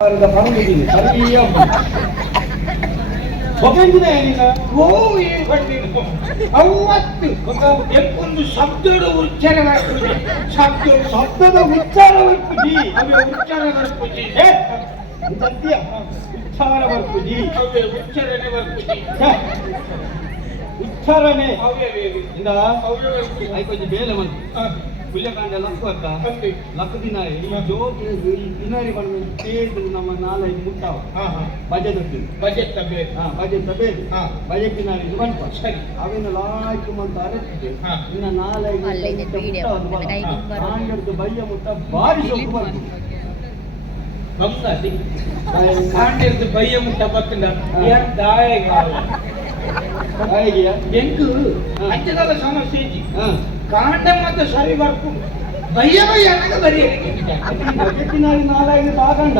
ಪರಮಿದ್ದೀನಿ ಸರಿಯ ಹೊಗಂದಿನ ಓ ಈ ಹೊಂದಿನ ಅವತ್ತು ಎಕ್ಕೊಂದು ಶಬ್ದದ ಉಚ್ಚಾರ ಮಾಡ್ತೀವಿ ಶಬ್ದದ ಉಚ್ಚಾರ ಬರ್ತೀವಿ ಅವೇ ಉಚ್ಚಾರ ಬರ್ತೀವಿ ಸತ್ಯ ಉಚ್ಚಾರ ಬರ್ತೀವಿ ಅವೇ ಉಚ್ಚಾರಣೆ ಬರ್ತೀವಿ ಉಚ್ಚಾರಣೆ ಇಂದ ಆಯ್ಕೊಂದು ಬೇಲೆ ಬಂತು ಪುಲ್ಯಕಾಂಡ ಲಕ್ಕ ಲಕ್ಕ ದಿನ ಜೋಗಿ ದಿನಾರಿ ಬಂದು ಸೇರಿದ್ರು ನಮ್ಮ ನಾಲ್ಕು ಮುಟ್ಟಾವ ಬಜೆಟ್ ಬಜೆಟ್ ಬೇಕು ಬಜೆಟ್ ದಿನಾರಿ ಇದು ಬಂತು ಸರಿ ಅವೇನು ಲಾಯ್ಕು ಅಂತ ಅರಚಿದೆ ಇನ್ನು ನಾಲ್ಕು ಬಯ್ಯ ಮುಟ್ಟ ಭಾರಿ ಸೊಪ್ಪು ಬಂತು ಕಾಂಡಿರ್ದು ಬಯ್ಯ ಮುಟ್ಟ ಬತ್ತಂಡ ಎಂಕು ಅಂಚದಲ್ಲ ಸಮಸ್ಯೆ ಇಜ್ಜಿ ಕಾಂಡ ಮತ್ತು ಸರಿ ಬರ್ಕು ಬಯ್ಯ ಬಯ್ಯ ಬರೀನಾಗಿ ನಾಲ್ಕು ತಾಗಂಡ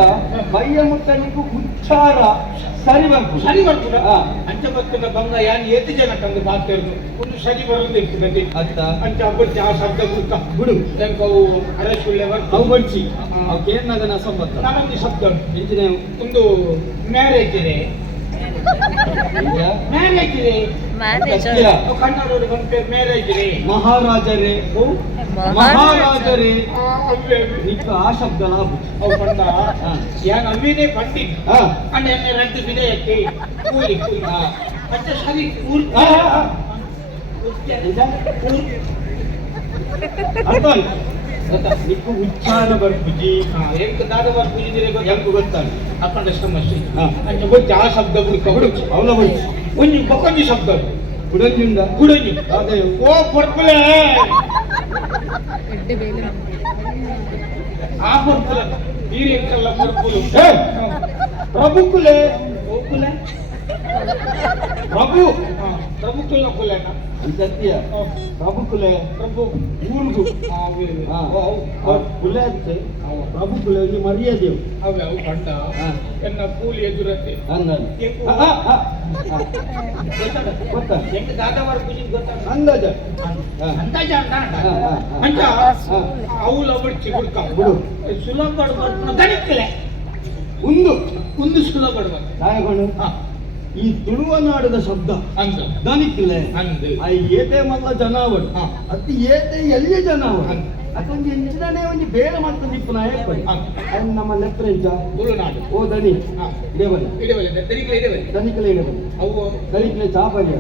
ಬಯ್ಯ ಮುಟ್ಟ ನಿಂಕು ಉಚ್ಚಾರ ಸರಿ ಬರ್ಕು ಅಂಚ ಬತ್ತಂಡ ಬಂಗ ಯಾನ್ ಎತ್ತು ಜನ ಕಂಡು ಬಾಕ್ತಿರ್ದು ಒಂದು ಸರಿ ಬರೋದು ಇರ್ತದೆ ಅಂತ ಅಂಚ ಬಡ್ಚಿ ಆ ಶಬ್ದ ಗುರ್ತ ಬಿಡು ಎಂಕ ಅವು ಅರಸುಳ್ಳೆ ಬರ್ತು ಅವು ಬಡ್ಚಿ ಅವು ಕೇರ್ನಾಗನ ಸಂಬಂಧ ನಾನೊಂದು ಶಬ್ದ ಇಂಚಿನ ಒಂದು ಮ್ಯಾರೇಜ್ ಇದೆ ಮಹಾರಾಜರೇ ನಿಕ್ಕ ಆ ಶಬ್ದ ಅಮ್ಮಿನೇ ಪಂಡಿತ್ ಅಣ್ಣ ರದ್ದು ವಿಧೇಯಕ್ಕೆ ಕೂಲಿ ಮತ್ತೆ ಸರಿ ನಿಕ್ಕು ಉಚ್ಚಾರ ಬರ್ಪುಜಿ ಎಂಕ ದಾದ ಬರ್ಪುಜಿ ಎಂಕು ಗೊತ್ತಾಗ ಅಕ್ಕಂಡ ಸಮಸ್ಯೆ ಅಂತ ಗೊತ್ತಿ ಆ ಶಬ್ದ ಬಿಡು ಅವನ ಬಿಡು ಒಂಜಿ ಬಕೊಂಜಿ ಶಬ್ದ ಕುಡಂಜಿಂದ ಕುಡಂಜಿ ಅದೇ ಓ ಪರ್ಪುಲೆ ಆ ಪರ್ಪುಲ ಹೀರೆಂಕಲ್ಲ ಪರ್ಪುಲು ಪ್ರಭುಕುಲೆ ಓಕುಲೆ ಪ್ರಭು ಪ್ರಭುಕುಲ ಕುಲೆನ ಸತ್ಯ ಪ್ರಭುಕುಲೆ ಪ್ರಭು ಊರ್ಗು ಕುಲೆ ಅಂತೆ ಪ್ರಭುಕುಲೆ ಒಂದು ಮರ್ಯಾದೆ ಅವೇ ಅವು ಕಂಡ ಎನ್ನ ಕೂಲಿ ಎದುರತ್ತೆ ಗೊತ್ತ ಎಂಟು ದಾದವಾರ ಪೂಜೆ ಗೊತ್ತ ಅಂದಾಜ ಅಂದಾಜ ಅಂತ ಅವಳು ಬಡ್ಚಿ ಬಿಡ್ಕ ಬಿಡು ಸುಲಭ ಬಡ್ಬಾರ್ದು ದಣಿಕಲೆ ಒಂದು ಸುಲಭ ಬಡ್ಬಾರ್ದು ನಾಯಗಳು ಈ ತುಳುವನಾಡದ ಶಬ್ದ ಅಂದ ದನಿಕ್ಲೆ ಏತೆ ಮಲ್ಲ ಜನಾವಡು ಅತಿ ಏತೆ ಎಲ್ಲಿಯ ಜನಾವಡು ಅದೊಂದು ಎಂಚಿನೇ ಒಂದು ಬೇಡ ಮಾಡ್ತಾನೆ ಇಪ್ಪ ನಾ ಹೇಳ್ಕೊಳ್ಳಿ ಅದು ನಮ್ಮ ಲೆಪ್ರೆಂಚ ತುಳುನಾಡು ಓ ದನಿ ದನಿಕಲೆ ಇಡಬಲ್ಲ ಅವು ದನಿಕಲೆ ಚಾಪಲ್ಯ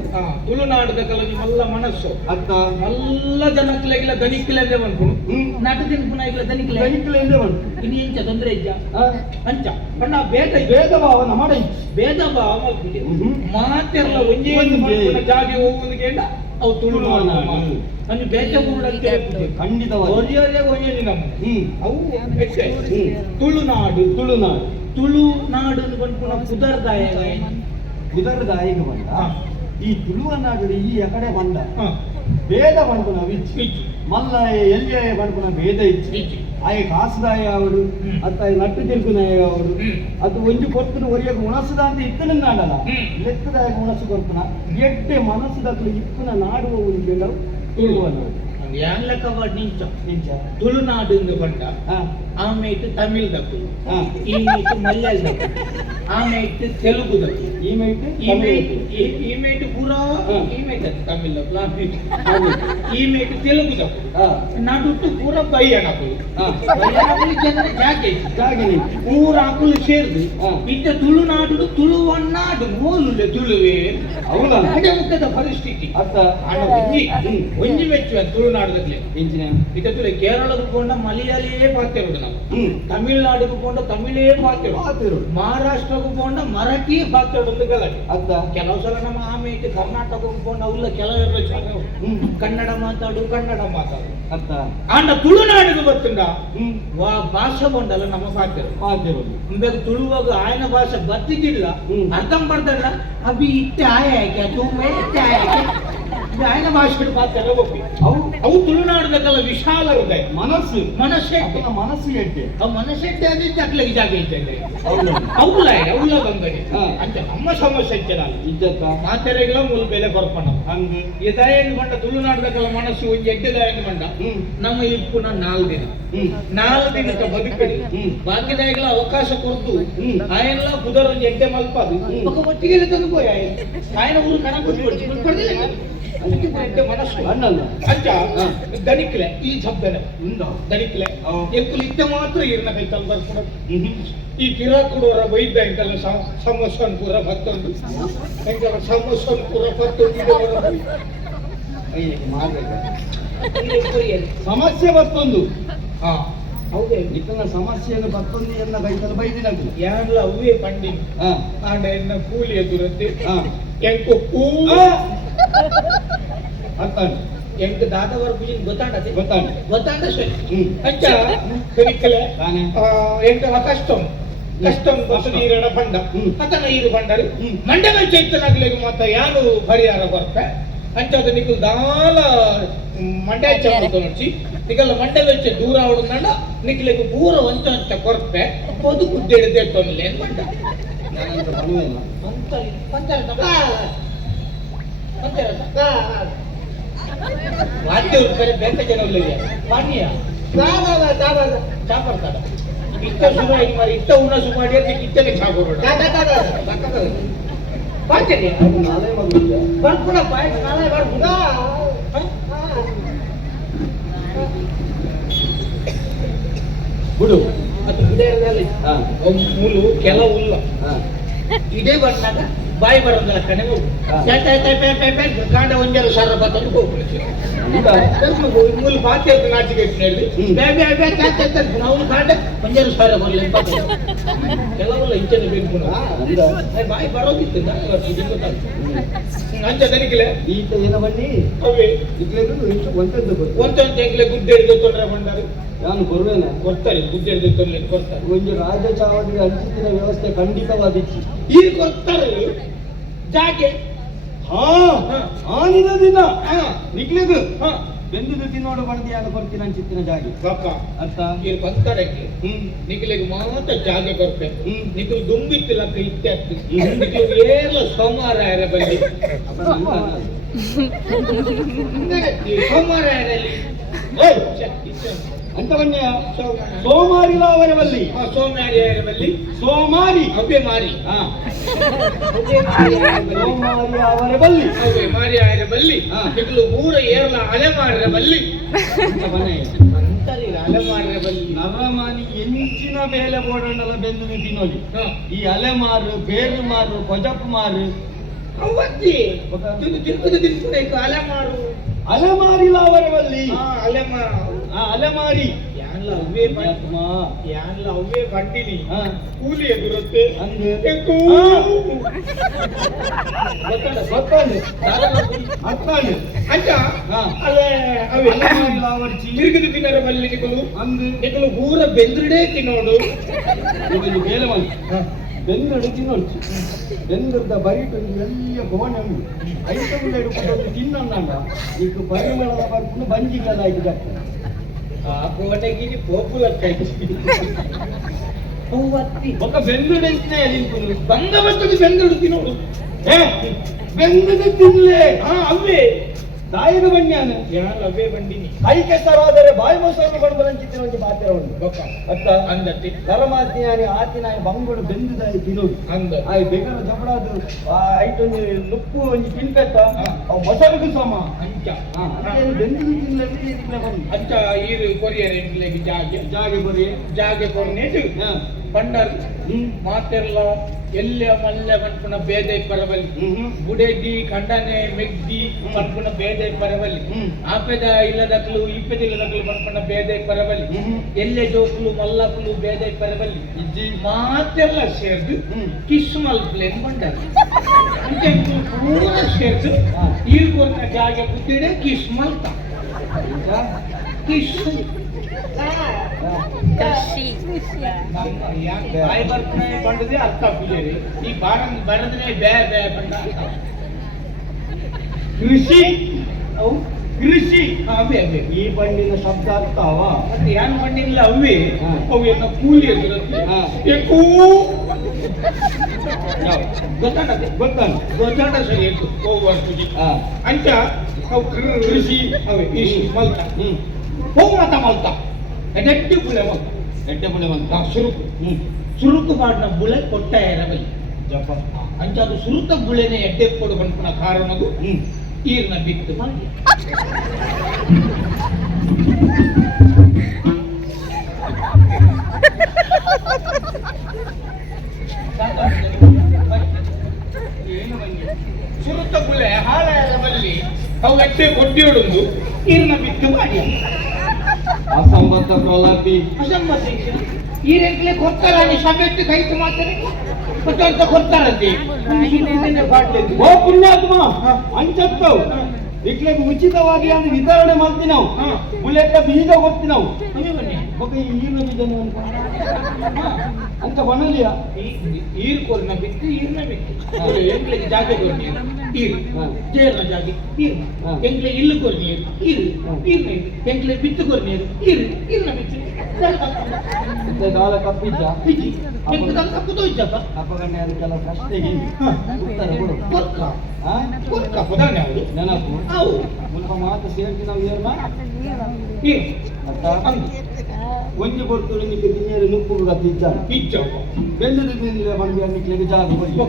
ತುಳುನಾಡದ ಕಲಗಿ ಮಲ್ಲ ಮನಸ್ಸು ಅತ್ತ ಮಲ್ಲ ಜನಕ್ಲೆಗಿಲ್ಲ ದನಿಕಲೆ ಅಂದ್ರೆ ಬಂದ್ಕೊಂಡು ನಾಟ ದಿನ ಇಲ್ಲ ದನಿಕಲೆ ಅಂದ್ರೆ ಬಂದು ಇನ್ನು ಎಂಚ ತೊಂದರೆ ಇಜ್ಜ ಅಂಚ ಬಣ್ಣ ಭೇದ ಭಾವ ನಮ್ಮಡ ಭೇದ ಭಾವ ಮಾತೆಲ್ಲ ಒಂದೇ ಒಂದು ಜಾಗೆ ಹೋಗುವುದು ಕೇಳ ಅವು ತುಳುನಾಡು ಅಂದ್ರೆ ಬೇಜಪೂರ್ಣ ಖಂಡಿತವಾಗಿ ಅವು ತುಳುನಾಡು ತುಳುನಾಡು ಬಂದ್ಕೊಂಡು ಕುದರ್ದಾಯಿಗೆ ಬಂದ ಈ ತುಳುವನಾಡು ಈ ಕಡೆ ಬಂದ ಭೇದ ಬಂದ್ಕೊಂಡು ಅವಿಚ್ಚಿ ಮಲ್ಲ ಎಲ್ಲಿಯ ಬಂದ್ಕೊಂಡು ಭೇದ ಇಚ್ಚಿ ಆಯ ಕಾಸುದಾಯ ಅವರು ಅತ್ತ ನಟ್ಟು ತಿರುಗುನಾಯ ಅವರು ಅದು ಒಂಜಿ ಕೊರ್ತನ ಒರಿಯಾಗ ಉಣಸದ ಅಂತ ಇತ್ತನ ನಾಡಲ್ಲ ಲೆಕ್ಕದಾಯ ಉಣಸು ಕೊರ್ತನ ಎಡ್ಡೆ ಮನಸ್ಸುದಾಗಲು ಇಪ್ಪನ ನಾಡುವ ಒಂದು ಬೇಡ ತುಳುವನಾಡು ಯಾನ್ಲಕ ನಿಂಚ ತುಳುನಾಡು ಬಂಡ ಆಮೇಲೆ ತಮಿಳ್ ದಕ್ಕು ಈಮೇಟು ಮಲಯಾಳ ದಕ್ಕು ಆಮೇಲೆ ತೆಲುಗು ದಕ್ಕು ಈಮೇಟು ಪೂರಾ ಈಮೇಟು ತಮಿಳ್ ಈಮೇಟು ತೆಲುಗು ದಕ್ಕು ನಾಡುಟ್ಟು ಪೂರ ಬೈಯಣಕು ಜಾಗೆ ಮೂರು ಆಕುಲು ಸೇರಿದು ಇಟ್ಟ ತುಳುನಾಡು ತುಳುವನ್ನಾಡು ಮೂಲು ತುಳುವೆ ಅದೇ ಮುಖದ ಪರಿಸ್ಥಿತಿ ಒಂಜಿ ಮೆಚ್ಚುವ ತುಳುನಾಡದಲ್ಲಿ ಇತத்துல ಕೇರಳಕ್ಕೆ ಕೊಂಡ ಮಲಯಾಳಿಯೇ ಪಾತಿರೋದು ನಾವು ತಮಿಳ್ನಾಡಿಗೆ ಕೊಂಡ ತಮಿಳೇ ಪಾತಿರೋದು ಮಹಾರಾಷ್ಟ್ರಕ್ಕೆ ಕೊಂಡ ಮರಾಠಿ ಪಾತಿರೋದು ಗಲಾಟೆ ಕೆಲವು ಸಲ ನಮ್ಮ ಆಮೇಲೆ ಕರ್ನಾಟಕಕ್ಕೆ ಕೊಂಡ ಅವಲ್ಲ ಕೆಲವೆಲ್ಲ ಕನ್ನಡ ಮಾತಾಡು ಅತ್ತ ಆಂಡ ತುಳುನಾಡಿಗೆ ಬರ್ತಂಡ ಭಾಷೆ ಕೊಂಡಲ್ಲ ನಮ್ಮ ಪಾತಿರೋದು ಬೇಕು ತುಳುವಾಗ ಆಯನ ಭಾಷೆ ಬರ್ತಿದ್ದಿಲ್ಲ ಅರ್ಧಂಬರ್ಧಲ್ಲ ಅಭಿ ಇತ್ತೆ ಆಯಾಕೆ ತುಮ್ಮೆ ಇತ್ತೆ ಆಯಾಕೆ ఆయన భాషడు పాత్ర ಒಪ್ಪಿ ಅವು ತುಳುನಾಡದಕ್ಕೆಲ್ಲ ವಿಶಾಲ ಹೃದಯ ಮನಸ್ಸು ಎಟ್ಟೆ ಅವು ಮನಸ್ಸೆಟ್ಟೆ ಅದಿತ್ತು ಅಕ್ಲಿಗೆ ಜಾಗ ಇರ್ತದೆ ಅವಳ ಬಂಗಡಿ ಅಂತ ನಮ್ಮ ಸಮಸ್ಯೆ ಇದ್ದತ್ತ ಮಾತೆರೆಗಳ ಮೂಲ ಬೆಲೆ ಕೊರಪಣ ಹಂಗೆ ಇದಾಯನ್ ಬಂಡ ತುಳುನಾಡದಕ್ಕೆಲ್ಲ ಮನಸ್ಸು ಒಂದು ಎಡ್ಡೆದಾಯನ್ ಬಂಡ ನಮ್ಮ ಇಪ್ಪು ನಾಲ್ಕು ದಿನಕ್ಕೆ ಬದುಕಡಿ ಬಾಕಿದಾಯಗಳ ಅವಕಾಶ ಕೊಡ್ತು ಆಯನೆಲ್ಲ ಕುದರ ಒಂದು ಎಡ್ಡೆ ಮಲ್ಪದು ಒಟ್ಟಿಗೆ ತಂದು ಹೋಯ್ ఆయన ఊరు కణ కొట్టుకోడిಲ್ಲ అంటే మనసు అన్నಲ್ಲ ಅಂಚ ದನಿಕ್ಲೆ ಈ ಶಬ್ದನೆ ದನಿಕ್ಲೆ ಎಕ್ಕುಲು ಇದ್ದ ಮಾತ್ರ ಇರ್ನ ಕೈತಲ್ ಬರ್ಕೊಡ ಈ ಕಿರಾಕುಡೋರ ವೈದ್ಯ ಇಂಕಲ್ಲ ಸಮಸ್ಯನ್ ಪೂರ ಮತ್ತೊಂದು ಎಂಕಲ ಸಮಸ್ಯನ್ ಪೂರ ಮತ್ತೊಂದು ಸಮಸ್ಯೆ ಮತ್ತೊಂದು ಹೌದೇ ಇತನ ಸಮಸ್ಯೆಯನ್ನು ಮತ್ತೊಂದು ಎನ್ನ ಕೈತಲ್ ಬೈದಿನದು ಯಾನ್ಲ ಅವೇ ಪಂಡಿ ಆಂಡ ಎನ್ನ ಕೂಲಿ ಎದುರತ್ತೆ ಎಂಕು ಅತ್ತಾನೆ ಎಂಟು ದಾದವರ ಪೂಜೆಗೆ ಗೊತ್ತಾಂಡ ಸರಿ ಅಂಚ ಕರಿಕಲೆ ಎಂಟು ಕಷ್ಟಂ ಬಸ್ಸು ನೀರಡ ಬಂಡ ಅತನ ಈರು ಬಂಡರು ಮಂಡಲ ಚೈತನಾಗ್ಲಿಗೆ ಮತ್ತ ಯಾರು ಪರಿಹಾರ ಬರ್ತೆ ಅಂಚದ ನಿಖಲ್ ದಾಲ ಮಂಡ್ಯ ಚಮತ್ತು ನಡ್ಸಿ ನಿಖಲ್ ಮಂಡ್ಯ ವೆಚ್ಚ ದೂರ ಅವಡಂಡ ನಿಖಲಿಗೆ ಪೂರ ವಂಚ ಅಂತ ಕೊರತೆ ಪೊದು ಕುದ್ದಿಡದೆ ತೊನ್ಲೆ ಅಂತ ಮಂಡ ವಾದ್ಯ ಬೇರೆ ಬೇಕ ಜನ ಪಾನೀಯ ಚಾ ಬರ್ತಾಡ ಇಷ್ಟ ಶುರು ಆಗಿ ಮಾರಿ ಇಷ್ಟ ಉಣ್ಣ ಶುರು ಮಾಡಿ ಅಂತ ಕಿಚ್ಚನೆ ಚಾ ಕೊಡೋಣ ಬರ್ತೀನಿ ಬರ್ಕೊಡಪ್ಪ ನಾಳೆ ಬರ್ಬೋದ ಬಿಡು ಅದು ಬಿಡೇ ಮೂಲು ಕೆಲವು ಇಲ್ಲ ಇದೇ ಬಂದಾಗ ಬಾಯಿ ಬರೋದಲ್ಲ ಕಣೆ ಕಾಂಡ ಒಂಜಾರು ಸಾರ ಬತ್ತಲು ಹೋಗ್ಬಿಡ್ತೀವಿ ಮೂಲು ಬಾಕಿ ಅಂತ ನಾಚಿಕೆ ನಾವು ಕಾಂಡ ಒಂಜಾರು ಸಾರ ಬರಲಿ ಕೆಲವಲ್ಲ ಇಂಚನೆ ಬೇಕು ಬಾಯಿ ಬರೋದಿತ್ತು ಅಂಚ ತನಿಖಲೆ ಈತ ಏನ ಬನ್ನಿ ಅವೇ ಒಂದೊಂದು ಎಂಗ್ಲೆ ಗುಡ್ಡೆ ಹಿಡಿದು ತೊಂದರೆ ಬಂದಾರು ನಾನು ಬರುವೇನ ಕೊಡ್ತಾರೆ ಗುಡ್ಡೆ ಹಿಡಿದು ತೊಂದರೆ ಕೊಡ್ತಾರೆ ಒಂದು ರಾಜ ಚಾವಡಿಗೆ ಹಂಚಿನ ವ್ಯವಸ್ಥೆ ಖಂಡಿತವಾದಿತ್ತು ಈ ಕೊಡ್ತಾರೆ ಜಾಗೆ ಆನಿದ ದಿನ ನಿಗ್ಲಿದು ಬೆಂದಿದ್ದು ತಿನ್ನೋಡು ಬಡ್ದಿ ಯಾರು ಬರ್ತೀನಿ ಅನ್ಸಿತ್ತಿನ ಜಾಗೆ ಅರ್ಥ ಇಲ್ಲಿ ಬಂತಾರೆ ನಿಗ್ಲಿಗೆ ಮಾತ್ರ ಜಾಗೆ ಕೊಡ್ತೆ ನಿಖಲ್ ದುಂಬಿತ್ತಿಲ್ಲ ಇತ್ತೆ ನಿಖಲ್ ಏರ್ಲ ಸೋಮವಾರ ಬಂದಿ ಸೋಮವಾರಲ್ಲಿ ಅಂತವನ್ಯ ಸೋಮಾರಿಲ ಅವರ ಬಲ್ಲಿ ಸೋಮಾರಿ ಅವೇ ಮಾರಿ ಸೋಮಾರಿ ಅವರ ಬಲ್ಲಿ ಅವೇ ಮಾರಿ ಅವರ ಬಲ್ಲಿ ಇಗಳು ಮೂರ ಏರ್ಲ ಅಲೆ ಮಾರಿರ ಬಲ್ಲಿ ಅಲೆಮಾರ ಬಲ್ಲಿ ನರಮಾನಿ ಎಂಚಿನ ಬೇಲೆ ಬೋಡಲ್ಲ ಬೆಂದು ತಿನ್ನೋಲಿ ಈ ಅಲೆಮಾರು ಬೇರು ಮಾರು ಕೊಜಪ್ಪು ಮಾರು ಅವತ್ತಿ ತಿನ್ನುದು ಅಲೆಮಾರು ಅಲೆಮಾರಿಲ ಅವರ ಬಲ್ಲಿ ಅಲೆಮಾರಿ ಯಾನ್ಲ ಅವೇ ಬಂಡಿನಿ ಕೂಲಿ ಎದುರುತ್ತೆ ತಿರುಗಿದು ತಿನ್ನರ ಬಲ್ಲಿ ನಿಗಳು ಊರ ಬೆಂದ್ರಡೆ ತಿನ್ನೋಡು ಬೇಲೆ ಮಾಡಿ ಬೆಂದಡು ತಿನ್ನೋಡ್ಚು ಬೆಂದದ ಬರಿಟು ಎಲ್ಲಿಯ ಗೋಣೆ ಉಂಟು ಐಟಮ್ಗಳು ಕೊಟ್ಟು ತಿನ್ನೊಂದಂಡ ಈಗ ಪರಿಮಳದ ಬರ್ಕೊಂಡು ಬಂಜಿಗೆಲ್ಲ ಆಯ್ತು ಆ ಕೋಟೆಗೆ ಪೋಪುಲ ఒక ಬೆಂದುಡೆಂತೆ ನಿಂತು ಬಂದವತ್ತಿಗೆ ಬೆಂದುಡು ನೋಡು ಬೆಂದದು ತಿನ್ಲೆ ಅವೇ ದಾಯದ ಬಣ್ಯಾನ ಯಾರು ಅವೇ ಬಂಡಿನಿ ಕೈ ಕೆಸರಾದರೆ ಬಾಯಿ ಮೊಸರು ಬಡಬರಂಚಿತ್ತಿನ ಒಂದು ಮಾತ್ರ ಉಂಟು ಅತ್ತ ಅಂದಟ್ಟಿ ಧರ್ಮಾಜ್ಞಾನಿ ಆತಿನ ಬಂಗೋಡು ಬೆಂದುದಾಯಿ ತಿನ್ನೋದು ಅಂದ ಆಯ್ ಬೆಗರ ಜಬಡಾದು ಐಟೊಂದು ನುಪ್ಪು ಒಂದು ತಿನ್ಕತ್ತ ಅವು ಮೊಸರುಗೂ ಸಮ ಅಂಚ ಬೆಂದುದು ತಿನ್ನಲಿ ಅಂಚ ಈರು ಕೊರಿಯರ್ ಎಂಟ್ಲೆಗೆ ಜಾಗೆ ಕೊರ್ನೇಟು ಬಂಡರ್ ಮಾತೆರ್ಲ ಎಲ್ಲ ಮಲ್ಲೆ ಮನ್ಪುನ ಬೇದೆ ಪರವಲ್ಲಿ ಬುಡೆದಿ ಖಂಡನೆ ಮೆಗ್ದಿ ಮನ್ಪುನ ಬೇದೆ ಪರವಲ್ಲಿ ಆಪೆದ ಇಲ್ಲದಕ್ಲು ಇಪ್ಪೆದ ಇಲ್ಲದಕ್ಲು ಮನ್ಪುನ ಬೇದೆ ಪರವಲ್ಲಿ ಎಲ್ಲೆ ಜೋಕ್ಲು ಮಲ್ಲಕ್ಲು ಬೇದೆ ಪರವಲ್ಲಿ ಮಾತೆರ್ಲ ಸೇರ್ದು ಕಿಸ್ ಮಲ್ಪ್ಲೇನ್ ಬಂಡರ್ ಅಂಚೆ ಪೂರ ಸೇರ್ದು ಈರ್ಗೊರ್ನ ಜಾಗೆ ಬುದ್ಧಿಡೆ ಕಿಸ್ ಮಲ್ತ ಕಿಸ್ ಬಾಯಿ ಬರ್ತನೆ ಬಂಡದೆ ಅರ್ಥ ಪೂಜೆರಿ ಈ ಬಾರ ಬರದ್ರೆ ಬೇ ಬೇ ಬಂಡ ಕೃಷಿ ಅವು ಕೃಷಿ ಅವೇ ಅವೇ ಈ ಬಣ್ಣಿನ ಶಬ್ದ ಅರ್ಥವ ಮತ್ತೆ ಯಾನ್ ಮಣ್ಣಿಲ್ಲ ಅವೇ ಹಾ. ಅವು ಎಲ್ಲ ಕೂಲಿ ಎದುರತ್ತೆ ಹಾ. ಗೊತ್ತಾಡತ್ತೆ ಗೊತ್ತಾಡ ಸರಿ ಆಯ್ತು ಹೋಗುವ ಅಂಚ ಅವು ಕೃಷಿ ಅವೇ ಕೃಷಿ ಮಲ್ತ ಹೋಗು ಮಲ್ತ ಎಡೆಟ್ಟಿ ಬುಳೆ ಮಲ್ತ ಎಡ್ಡೆ ಬುಳೆ ಮಂತ ಸುರುಕು ಸುರುಕು ಮಾಡಿನ ಬುಳೆ ಕೊಟ್ಟ ಎರಗಲಿ ಜಪ ಅಂಚ ಅದು ಸುರುತ ಬುಳೆನೆ ಎಡ್ಡೆ ಕೊಡು ಬಂದ್ಪುನ ಕಾರಣದು ಈರ್ನ ಬಿತ್ತು ಮಾಡಿ ಸುರುತ ಬುಳೆ ಹಾಳ ಬಲ್ಲಿ ಅವು ಎಡ್ಡೆ ಕೊಟ್ಟಿ ಹೊಡೊಂದು ಈರ್ನ ಬಿತ್ತು ಮಾಡಿ ಅಸಂಬದ್ಧ ಪ್ರಲಾಪಿ ಅಸಮ್ಮತ ಈರೆಂಕ್ಲೆ ಕೊಡ್ತಾರ ಸಭೆತ್ತು ಕೈತು ಮಾತಾರೆ ಅಂತ ಕೊಡ್ತಾರಂತೆ ಓ ಪುಣ್ಯಾತ್ಮ ಅಂಚತ್ತವು ಇಟ್ಲೆ ಉಚಿತವಾಗಿ ಅದು ವಿತರಣೆ ಮಾಡ್ತೀವಿ ನಾವು ಬುಲೆಟ್ ಬೀಜ ಕೊಡ್ತೀವಿ ನಾವು ಬಗ್ಗೆ ಈರ್ನ ಬೀಜ ಅಂತ ಬಣಲಿಯ ಈರ್ ಕೊರ್ನ ಬಿತ್ತು ಈರ್ನ ಬಿತ್ತು ಎಂಕ್ಲೆಗೆ ಜಾಗ ಕೊರ್ನಿ ಈರ್ ಜೇರ್ನ ಜಾಗ ಈರ್ ಎಂಕ್ಲೆ ಇಲ್ಲು ಕೊರ್ನಿ ಈರ್ ಈರ್ನ ಎಂಕ್ಲೆ ಬಿತ್ತು ಕೊರ್ನಿ ಈರ್ ಈರ್ನ ಬಿತ್ತು ಕಾಲ ಕಪ್ಪಿದ್ದ ಬಿಚ್ಚಿ ಕಪ್ಪುದು ಇದ್ದಪ್ಪ ಅಪ್ಪಗಣ್ಣೆ ಅದಕ್ಕೆಲ್ಲ ಪ್ರಶ್ನೆಗೆ ಉತ್ತರ ಕೊಡು ಕೊರ್ಕ ಕೊರ್ಕ ಪದಾನೆ ಅವರು ನೆನಪು ಅವು ಮುಲ್ಪ ಮಾತು ಸೇರ್ತಿ ನಾವು ಏರ್ನ ಈರ್ ಅರ್ಥ ಒಂಜಿ ಕೊಡ್ತು ನಿಮಗೆ ತಿನ್ನೇರು ನುಪ್ಪು ಗತ್ತಿದ್ದಾರೆ ಇಚ್ಚಪ್ಪ ಬೆಂದದ ತಿಂದಿಲ್ಲ ಬಂದು ನಿಕ್ಲಿಗೆ ಜಾಗ ಕೊಡಿ